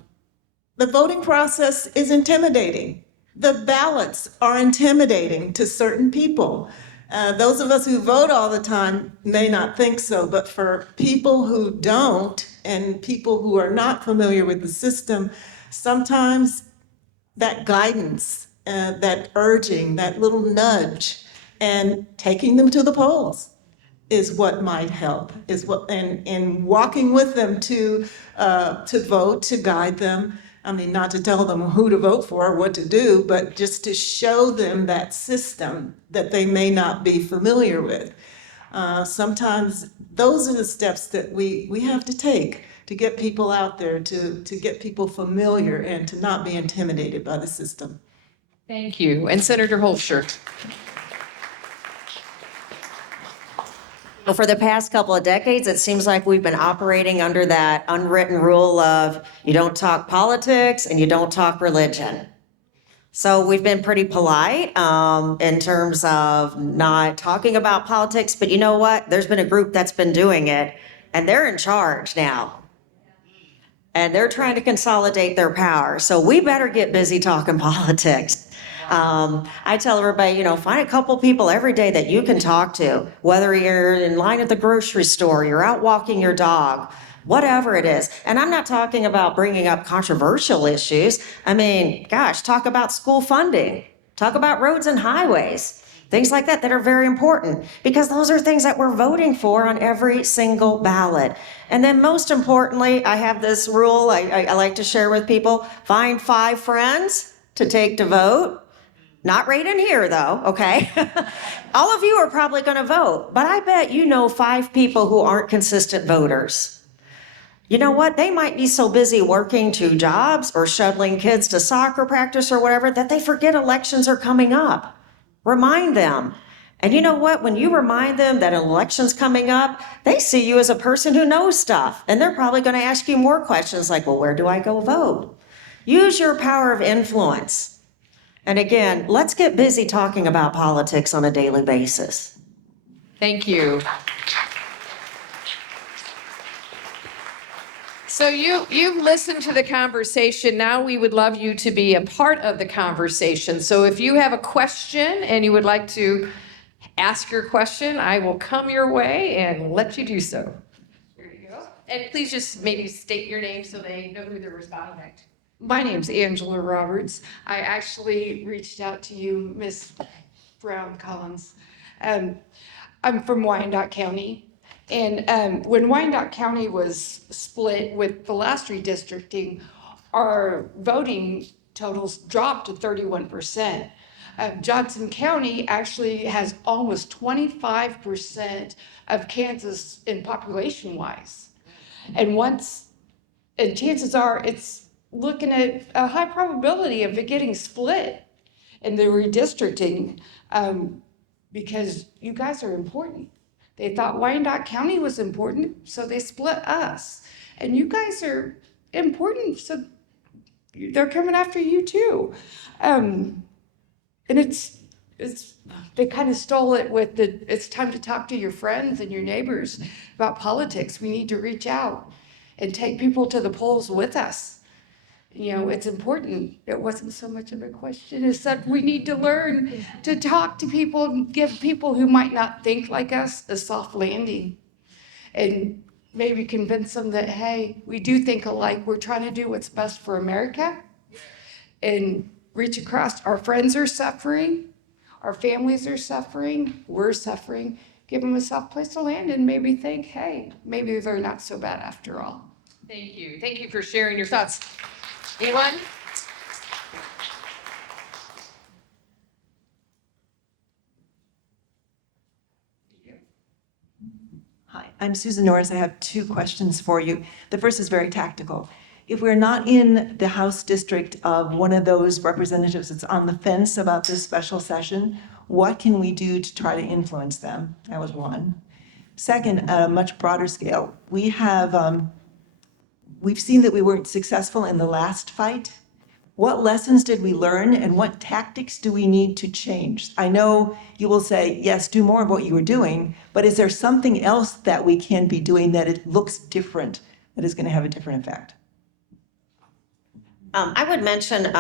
voting process is intimidating. The ballots are intimidating to certain people. Those of us who vote all the time may not think so, but for people who don't and people who are not familiar with the system, sometimes that guidance, that urging, that little nudge, and taking them to the polls is what might help, and walking with them to vote, to guide them. I mean, not to tell them who to vote for or what to do, but just to show them that system that they may not be familiar with. Sometimes those are the steps that we have to take to get people out there, to get people familiar and to not be intimidated by the system. Thank you. And Senator Holscher. Well, for the past couple of decades, it seems like we've been operating under that unwritten rule of you don't talk politics and you don't talk religion. So we've been pretty polite in terms of not talking about politics, but you know what? There's been a group that's been doing it, and they're in charge now. And they're trying to consolidate their power. So we better get busy talking politics. I tell everybody, find a couple people every day that you can talk to, whether you're in line at the grocery store, you're out walking your dog, whatever it is. And I'm not talking about bringing up controversial issues. I mean, gosh, talk about school funding, talk about roads and highways, things like that are very important, because those are things that we're voting for on every single ballot. And then most importantly, I have this rule I like to share with people: find 5 friends to take to vote. Not right in here, though, okay? All of you are probably going to vote, but I bet you know 5 people who aren't consistent voters. You know what? They might be so busy working 2 jobs or shuttling kids to soccer practice or whatever that they forget elections are coming up. Remind them. And you know what? When you remind them that an election's coming up, they see you as a person who knows stuff, and they're probably going to ask you more questions like, well, where do I go vote? Use your power of influence. And again, let's get busy talking about politics on a daily basis. Thank you. So you've listened to the conversation. Now we would love you to be a part of the conversation. So if you have a question and you would like to ask your question, I will come your way and let you do so. Here you go. And please just maybe state your name so they know who they're responding to. My name's Angela Roberts. I actually reached out to you, Miss Brown Collins. I'm from Wyandotte County. And when Wyandotte County was split with the last redistricting, our voting totals dropped to 31%. Johnson County actually has almost 25% of Kansas in population-wise. And chances are it's looking at a high probability of it getting split in the redistricting because you guys are important. They thought Wyandotte County was important, so they split us. And you guys are important, so they're coming after you too. And it's they kind of stole it with it's time to talk to your friends and your neighbors about politics. We need to reach out and take people to the polls with us. You know, it's important. It wasn't so much of a question as that we need to learn to talk to people and give people who might not think like us a soft landing and maybe convince them that, hey, we do think alike. We're trying to do what's best for America and reach across. Our friends are suffering. Our families are suffering. We're suffering. Give them a soft place to land and maybe think, hey, maybe they're not so bad after all. Thank you. Thank you for sharing your thoughts. Anyone? Hi, I'm Susan Norris. I have two questions for you. The first is very tactical. If we're not in the House district of one of those representatives that's on the fence about this special session, what can we do to try to influence them? That was one. Second, at a much broader scale, we've seen that we weren't successful in the last fight. What lessons did we learn and what tactics do we need to change? I know you will say, yes, do more of what you were doing, but is there something else that we can be doing that it looks different, that is going to have a different effect? I would mention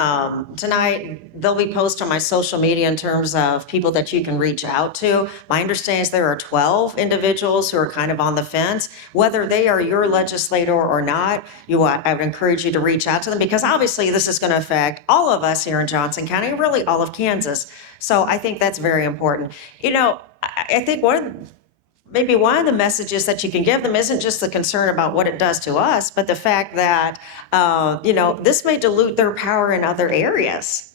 tonight, there'll be posts on my social media in terms of people that you can reach out to. My understanding is there are 12 individuals who are kind of on the fence. Whether they are your legislator or not, I would encourage you to reach out to them because obviously this is going to affect all of us here in Johnson County, really all of Kansas. So I think that's very important. You know, I think maybe one of the messages that you can give them isn't just the concern about what it does to us, but the fact that, this may dilute their power in other areas.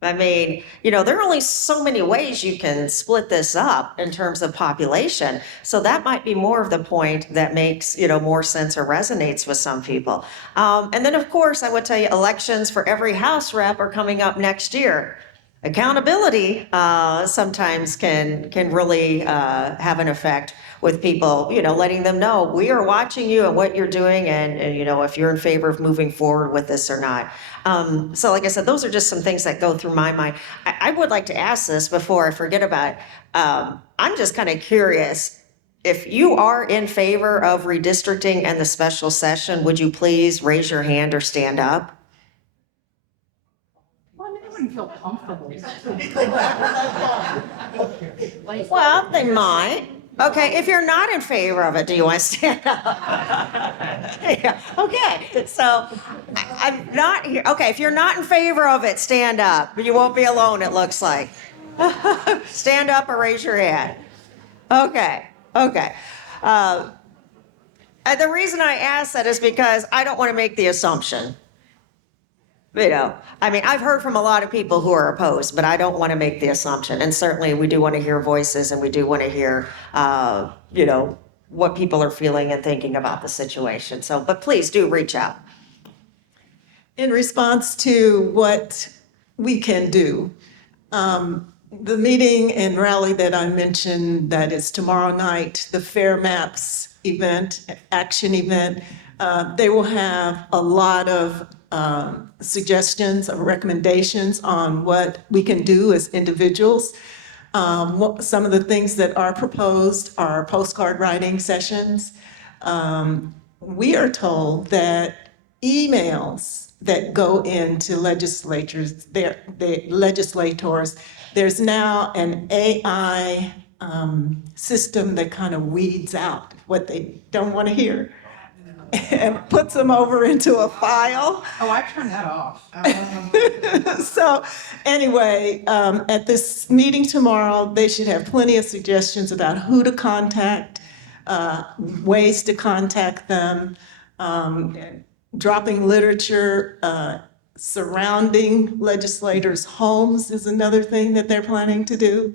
I mean, there are only so many ways you can split this up in terms of population. So that might be more of the point that makes, more sense or resonates with some people. And then, of course, I would tell you elections for every House rep are coming up next year. Accountability sometimes can really have an effect with people, letting them know we are watching you and what you're doing and if you're in favor of moving forward with this or not. So like I said, those are just some things that go through my mind. I would like to ask this before I forget about it. I'm just kind of curious. If you are in favor of redistricting and the special session, would you please raise your hand or stand up? Feel comfortable. Well, they might. Okay, if you're not in favor of it, do you want to stand up? Yeah. Okay, so I'm not here. Okay, if you're not in favor of it, stand up. You won't be alone, it looks like. Stand up or raise your hand. Okay. And the reason I ask that is because I don't want to make the assumption. I've heard from a lot of people who are opposed, but I don't want to make the assumption. And certainly we do want to hear voices and we do want to hear, what people are feeling and thinking about the situation. So, but please do reach out. In response to what we can do, the meeting and rally that I mentioned that is tomorrow night, the Fair Maps event, action event, they will have a lot of suggestions or recommendations on what we can do as individuals. Some of the things that are proposed are postcard writing sessions. We are told that emails that go into legislators, there's now an AI system that kind of weeds out what they don't want to hear. and puts them over into a file. Oh, I turned that off. So anyway, at this meeting tomorrow, they should have plenty of suggestions about who to contact, ways to contact them, dropping literature surrounding legislators' homes is another thing that they're planning to do.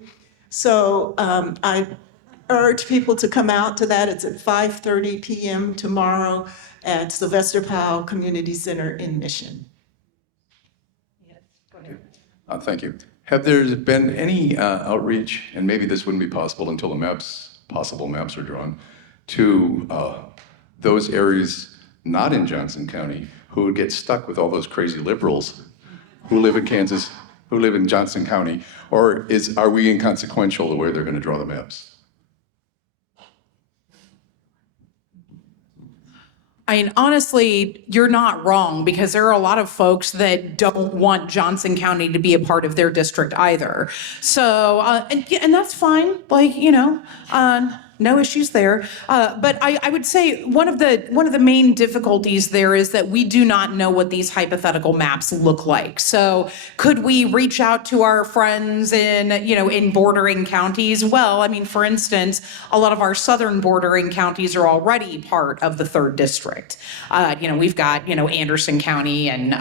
So I urge people to come out to that. It's at 5:30 p.m. tomorrow at Sylvester Powell Community Center in Mission. Thank you. Have there been any outreach, and maybe this wouldn't be possible until the possible maps are drawn, to those areas not in Johnson County who would get stuck with all those crazy liberals who live in Kansas, who live in Johnson County? Or are we inconsequential the way they're going to draw the maps? I mean, honestly, you're not wrong, because there are a lot of folks that don't want Johnson County to be a part of their district either. So, and that's fine. Like, no issues there. But I would say one of the main difficulties there is that we do not know what these hypothetical maps look like. So could we reach out to our friends in bordering counties? Well, I mean, for instance, a lot of our southern bordering counties are already part of the 3rd district. We've got, Anderson County and,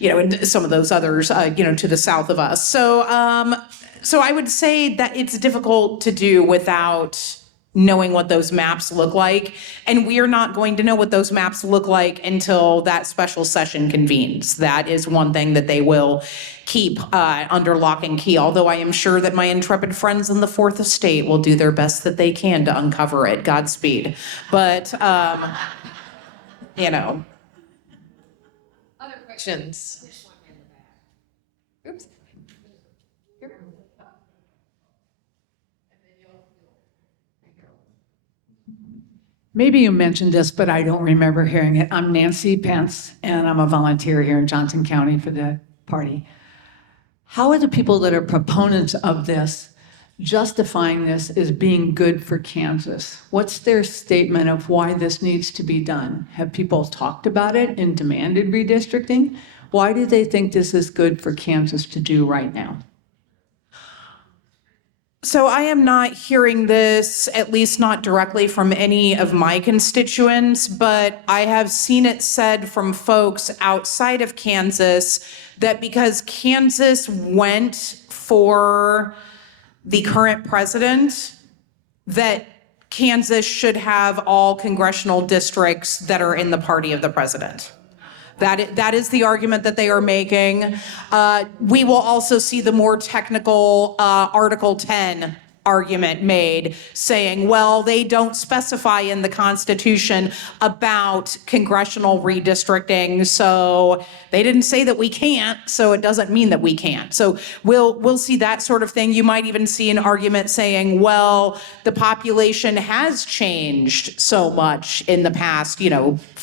and some of those others, to the south of us. So I would say that it's difficult to do without knowing what those maps look like. And we are not going to know what those maps look like until that special session convenes. That is one thing that they will keep under lock and key, although I am sure that my intrepid friends in the 4th estate will do their best that they can to uncover it. Godspeed. But, Other questions? Oops. Here. Maybe you mentioned this, but I don't remember hearing it. I'm Nancy Pence, and I'm a volunteer here in Johnson County for the party. How are the people that are proponents of this justifying this as being good for Kansas? What's their statement of why this needs to be done? Have people talked about it and demanded redistricting? Why do they think this is good for Kansas to do right now? So I am not hearing this, at least not directly from any of my constituents, but I have seen it said from folks outside of Kansas that because Kansas went for the current president, that Kansas should have all congressional districts that are in the party of the president. That is the argument that they are making. We will also see the more technical Article 10 argument made, saying, well, they don't specify in the Constitution about congressional redistricting, so they didn't say that we can't, so it doesn't mean that we can't. So we'll see that sort of thing. You might even see an argument saying, well, the population has changed so much in the past,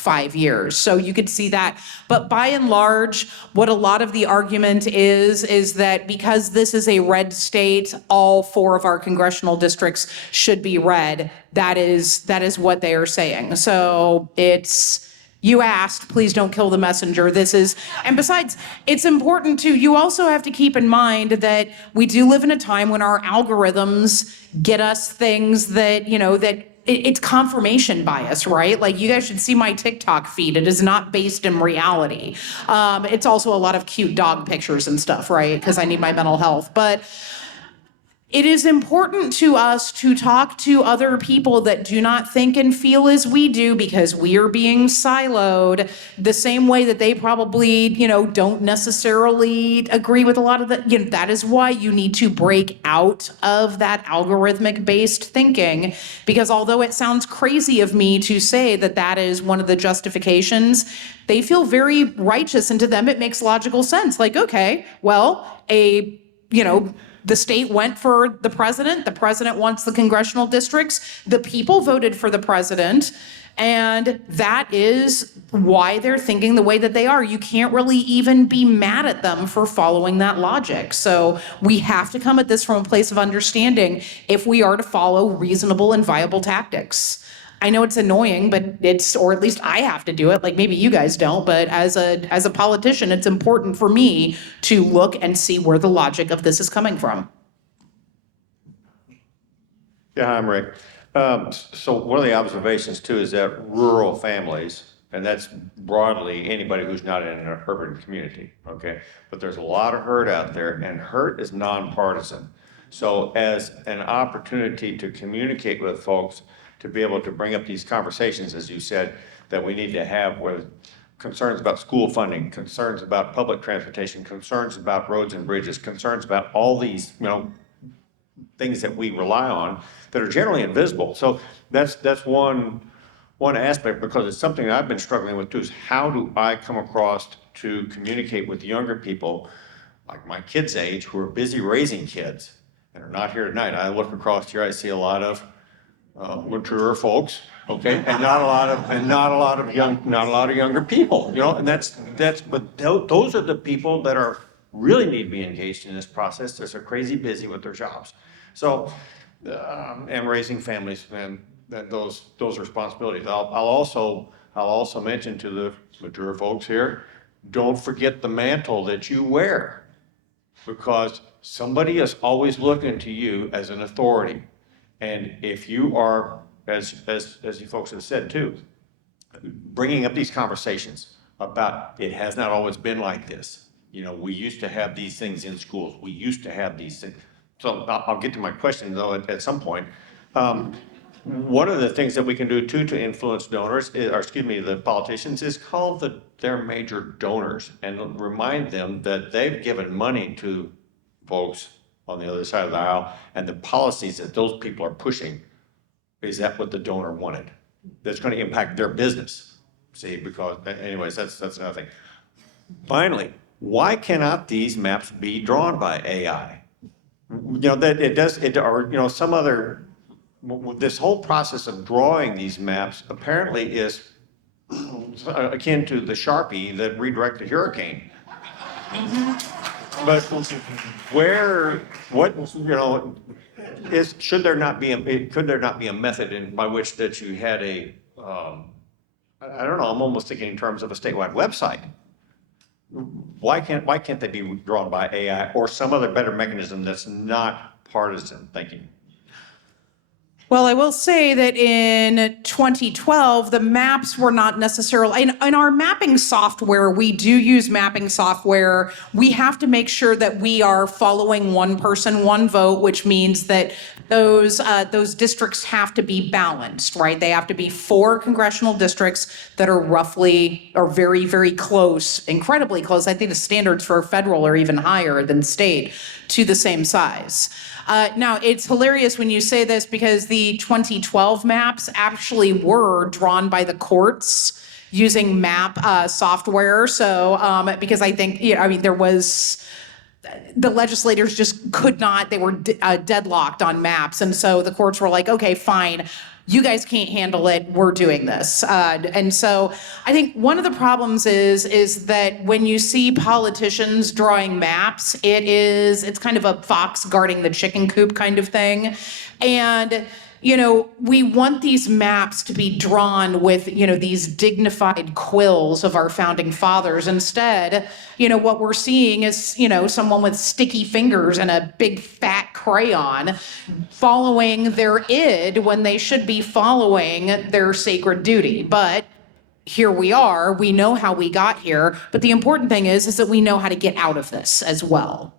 5 years. So you could see that. But by and large, what a lot of the argument is that because this is a red state, all 4 of our congressional districts should be red. That is what they are saying. So you asked, please don't kill the messenger. And besides, it's important too, you also have to keep in mind that we do live in a time when our algorithms get us things that, it's confirmation bias, right? Like, you guys should see my TikTok feed. It is not based in reality. It's also a lot of cute dog pictures and stuff, right? Because I need my mental health. But it is important to us to talk to other people that do not think and feel as we do, because we are being siloed the same way that they probably, don't necessarily agree with a lot of the, that is why you need to break out of that algorithmic based thinking, because although it sounds crazy of me to say that that is one of the justifications, they feel very righteous, and to them it makes logical sense. Like, okay, well, the state went for the president wants the congressional districts, the people voted for the president, and that is why they're thinking the way that they are. You can't really even be mad at them for following that logic. So we have to come at this from a place of understanding if we are to follow reasonable and viable tactics. I know it's annoying, but or at least I have to do it. Like maybe you guys don't, but as a politician, it's important for me to look and see where the logic of this is coming from. Yeah, hi, I'm Rick. So one of the observations too is that rural families, and that's broadly anybody who's not in an urban community, okay? But there's a lot of hurt out there, and hurt is nonpartisan. So as an opportunity to communicate with folks, to be able to bring up these conversations, as you said, that we need to have with concerns about school funding, concerns about public transportation, concerns about roads and bridges, concerns about all these, things that we rely on that are generally invisible. So that's one aspect, because it's something that I've been struggling with too, is how do I come across to communicate with younger people like my kids' age who are busy raising kids and are not here tonight. I look across here, I see a lot of mature folks, okay, and not a lot of younger people, and but those are the people that are really need to be engaged in this process. They're so crazy busy with their jobs. So, and raising families and those responsibilities. I'll also mention to the mature folks here, don't forget the mantle that you wear, because somebody is always looking to you as an authority. And if you are, as you folks have said too, bringing up these conversations about it has not always been like this. We used to have these things in schools. We used to have these things. So I'll get to my question though at some point. One of the things that we can do too to influence donors, the politicians, is call their major donors and remind them that they've given money to folks on the other side of the aisle, and the policies that those people are pushing, is that what the donor wanted? That's going to impact their business. See, because anyways, that's another thing. Finally, why cannot these maps be drawn by AI? That it does, or some other, this whole process of drawing these maps apparently is akin to the Sharpie that redirected hurricane. But could there not be a method by which that you had I don't know, I'm almost thinking in terms of a statewide website. Why can't they be drawn by AI or some other better mechanism that's not partisan thinking? Well, I will say that in 2012, the maps were not necessarily, in our mapping software, we do use mapping software. We have to make sure that we are following one person, one vote, which means that those districts have to be balanced, right? They have to be 4 congressional districts that are roughly, or very, very close, incredibly close. I think the standards for federal are even higher than state, to the same size. Now, it's hilarious when you say this, because the 2012 maps actually were drawn by the courts using map software. So, because I think, there was, the legislators just could not, they were deadlocked on maps. And so the courts were like, okay, fine. You guys can't handle it, we're doing this. And so I think one of the problems is that when you see politicians drawing maps, it's kind of a fox guarding the chicken coop kind of thing. And we want these maps to be drawn with, these dignified quills of our founding fathers. Instead, what we're seeing is, someone with sticky fingers and a big fat crayon following their id when they should be following their sacred duty. But here we are, we know how we got here. But the important thing is that we know how to get out of this as well.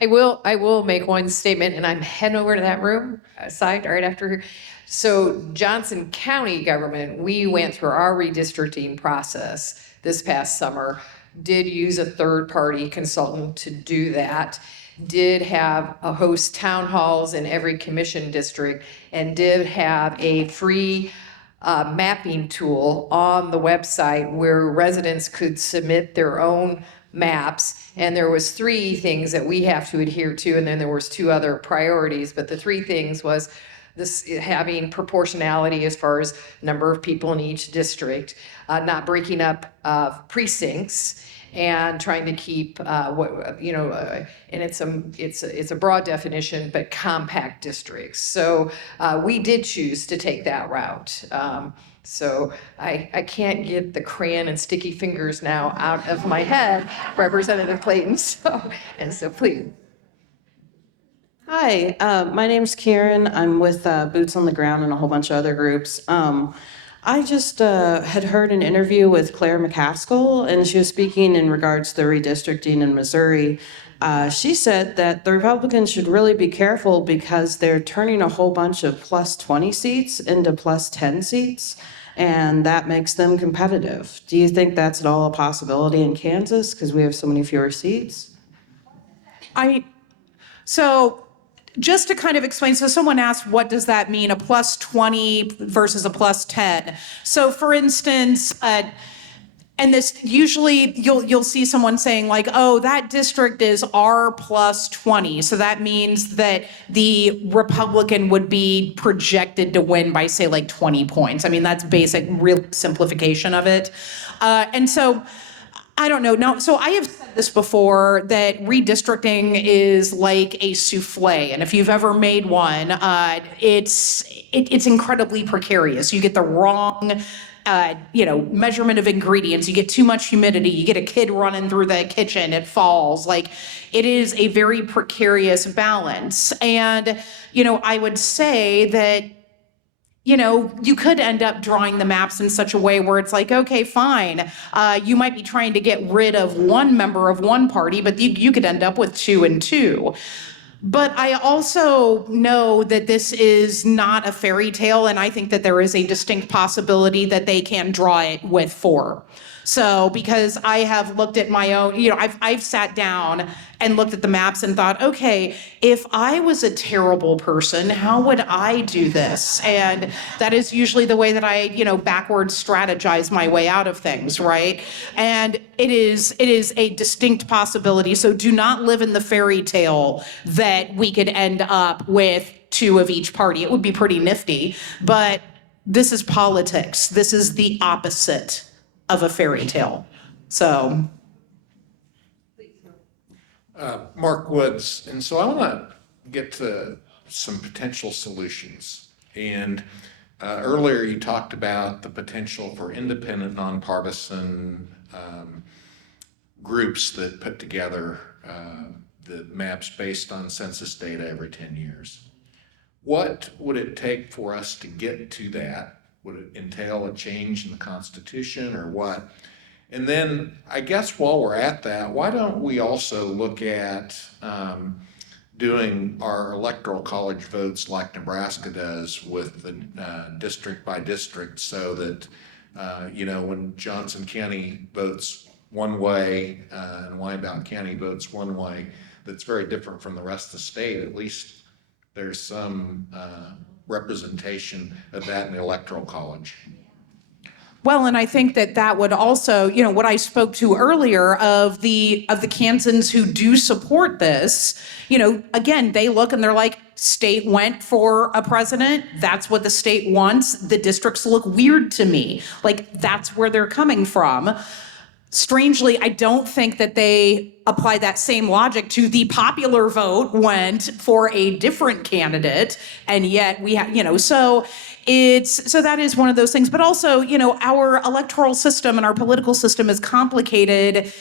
I will make one statement, and I'm heading over to that room side right after here. So Johnson County government, we went through our redistricting process this past summer, did use a third-party consultant to do that, did have a host town halls in every commission district, and did have a free mapping tool on the website where residents could submit their own maps. And there was 3 things that we have to adhere to, and then there was 2 other priorities. But the 3 things was this, having proportionality as far as number of people in each district, not breaking up precincts, and trying to keep and it's a broad definition, but compact districts. So we did choose to take that route. So I can't get the crayon and sticky fingers now out of my head, Representative Clayton. So please. Hi, my name's Karen. I'm with Boots on the Ground and a whole bunch of other groups. I just had heard an interview with Claire McCaskill, and she was speaking in regards to the redistricting in Missouri. She said that the Republicans should really be careful because they're turning a whole bunch of plus 20 seats into plus 10 seats, and that makes them competitive. Do you think that's at all a possibility in Kansas because we have so many fewer seats? So just to kind of explain, so someone asked, what does that mean, a plus 20 versus a plus 10? So for instance, and this usually you'll see someone saying like, oh, that district is R plus 20. So that means that the Republican would be projected to win by say like 20 points. I mean, that's basic real simplification of it. And so I don't know. No, so I have said this before that redistricting is like a souffle, and if you've ever made one, it's incredibly precarious. You get the wrong, measurement of ingredients. You get too much humidity. You get a kid running through the kitchen. It falls. Like it is a very precarious balance, and I would say that. You could end up drawing the maps in such a way where it's like, okay, fine. You might be trying to get rid of one member of one party, but you could end up with 2 and 2. But I also know that this is not a fairy tale, and I think that there is a distinct possibility that they can draw it with 4. So, because I have looked at my own, I've sat down and looked at the maps and thought, okay, if I was a terrible person, how would I do this? And that is usually the way that I, backwards strategize my way out of things, right? And it is a distinct possibility. So do not live in the fairy tale that we could end up with 2 of each party. It would be pretty nifty, but this is politics. This is the opposite of a fairy tale. So. Mark Woods, and so I want to get to some potential solutions. And earlier you talked about the potential for independent, nonpartisan groups that put together the maps based on census data every 10 years. What would it take for us to get to that? Would it entail a change in the Constitution or what? And then I guess while we're at that, why don't we also look at doing our electoral college votes like Nebraska does with the district by district so that, when Johnson County votes one way and Wyandotte County votes one way, that's very different from the rest of the state, at least there's some representation of that in the electoral college. Well, and I think that would also, what I spoke to earlier of the Kansans who do support this, again, they look and they're like, state went for a president. That's what the state wants. The districts look weird to me. Like, that's where they're coming from. Strangely, I don't think that they apply that same logic to the popular vote went for a different candidate, and yet we have, so that is one of those things. But also, our electoral system and our political system is complicated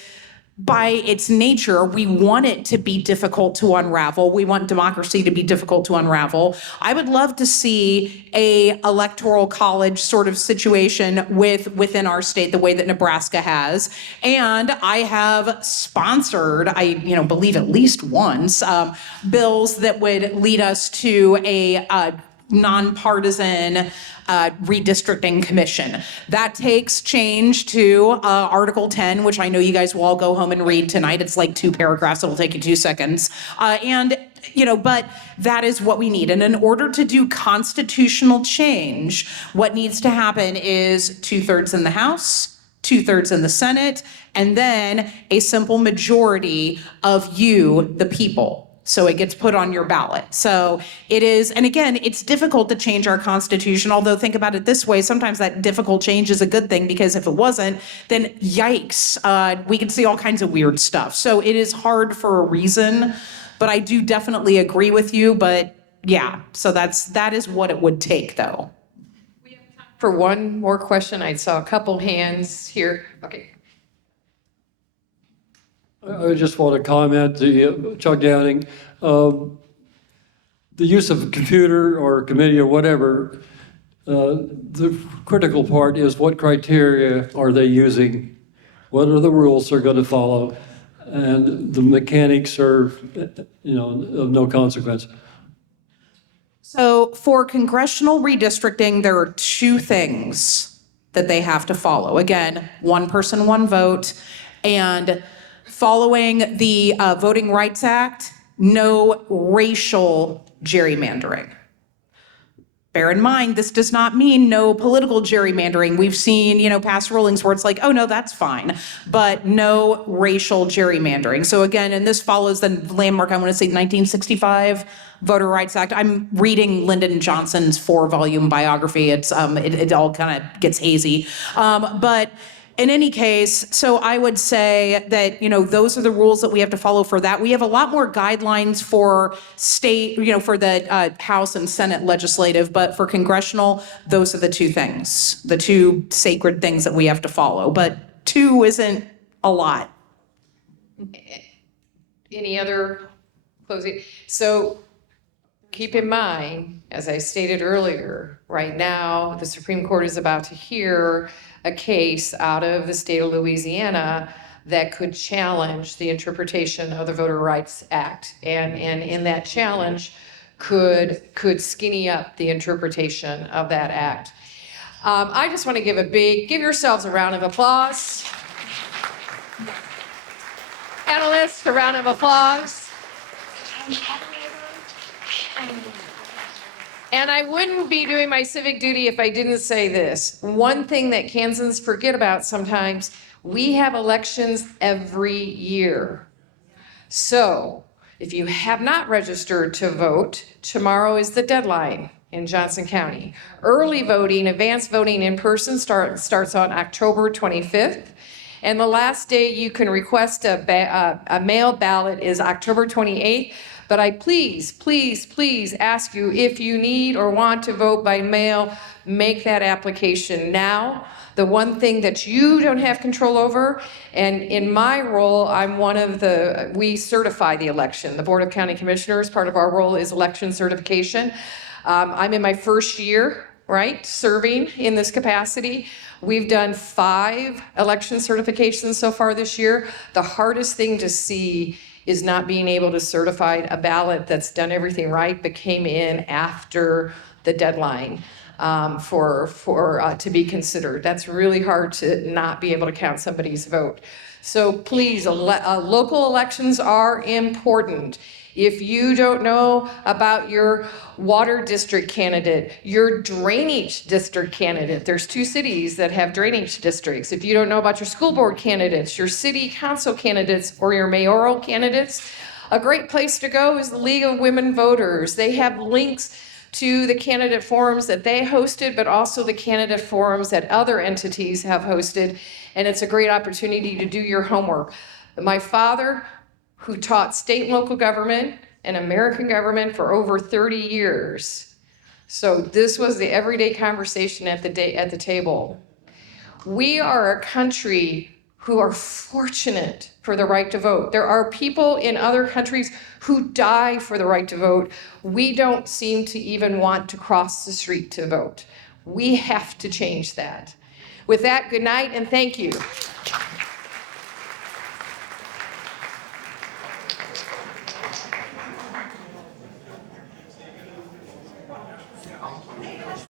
by its nature. We want it to be difficult to unravel. We want democracy to be difficult to unravel. I would love to see a electoral college sort of situation within our state, the way that Nebraska has. And I have sponsored, I believe at least once, bills that would lead us to a nonpartisan redistricting commission. That takes change to Article 10, which I know you guys will all go home and read tonight. It's like 2 paragraphs. It'll take you 2 seconds. But that is what we need. And in order to do constitutional change, what needs to happen is 2/3 in the House, 2/3 in the Senate, and then a simple majority of you, the people. So it gets put on your ballot. So it is, and again, it's difficult to change our Constitution, although think about it this way, sometimes that difficult change is a good thing, because if it wasn't, then yikes, we could see all kinds of weird stuff. So it is hard for a reason, but I do definitely agree with you, but yeah, so that is what it would take though. For one more question, I saw a couple hands here. Okay. I just want to comment, Chuck Downing, the use of a computer or a committee or whatever, the critical part is what criteria are they using? What are the rules they're going to follow? And the mechanics are, of no consequence. So for congressional redistricting, there are two things that they have to follow. Again, one person, one vote, and following the Voting Rights Act, no racial gerrymandering. Bear in mind, this does not mean no political gerrymandering. We've seen, past rulings where it's like, oh no, that's fine, but no racial gerrymandering. So again, and this follows the landmark, I want to say 1965 Voter Rights Act. I'm reading Lyndon Johnson's 4-volume biography. It's it all kind of gets hazy, but in any case, so I would say that, those are the rules that we have to follow for that. We have a lot more guidelines for state, for the House and Senate legislative, but for congressional, those are the two things, the two sacred things that we have to follow. But 2 isn't a lot. Any other closing? So keep in mind, as I stated earlier, right now, the Supreme Court is about to hear a case out of the state of Louisiana that could challenge the interpretation of the Voter Rights Act. And in that challenge could skinny up the interpretation of that act. I just want to give yourselves a round of applause. Panelists, a round of applause. And I wouldn't be doing my civic duty if I didn't say this. One thing that Kansans forget about sometimes, we have elections every year. So if you have not registered to vote, tomorrow is the deadline in Johnson County. Early voting, advanced voting in person starts on October 25th. And the last day you can request a mail ballot is October 28th. But I please ask you, if you need or want to vote by mail, make that application now. The one thing that you don't have control over, and in my role, we certify the election. The Board of County Commissioners, part of our role is election certification. I'm in my first year, serving in this capacity. We've done 5 election certifications so far this year. The hardest thing to see is not being able to certify a ballot that's done everything right but came in after the deadline to be considered. That's really hard to not be able to count somebody's vote. So please, local elections are important. If you don't know about your water district candidate, your drainage district candidate, there's 2 cities that have drainage districts. If you don't know about your school board candidates, your city council candidates, or your mayoral candidates, a great place to go is the League of Women Voters. They have links to the candidate forums that they hosted, but also the candidate forums that other entities have hosted. And it's a great opportunity to do your homework. My father, who taught state and local government and American government for over 30 years. So this was the everyday conversation at the table. We are a country who are fortunate for the right to vote. There are people in other countries who die for the right to vote. We don't seem to even want to cross the street to vote. We have to change that. With that, good night and thank you.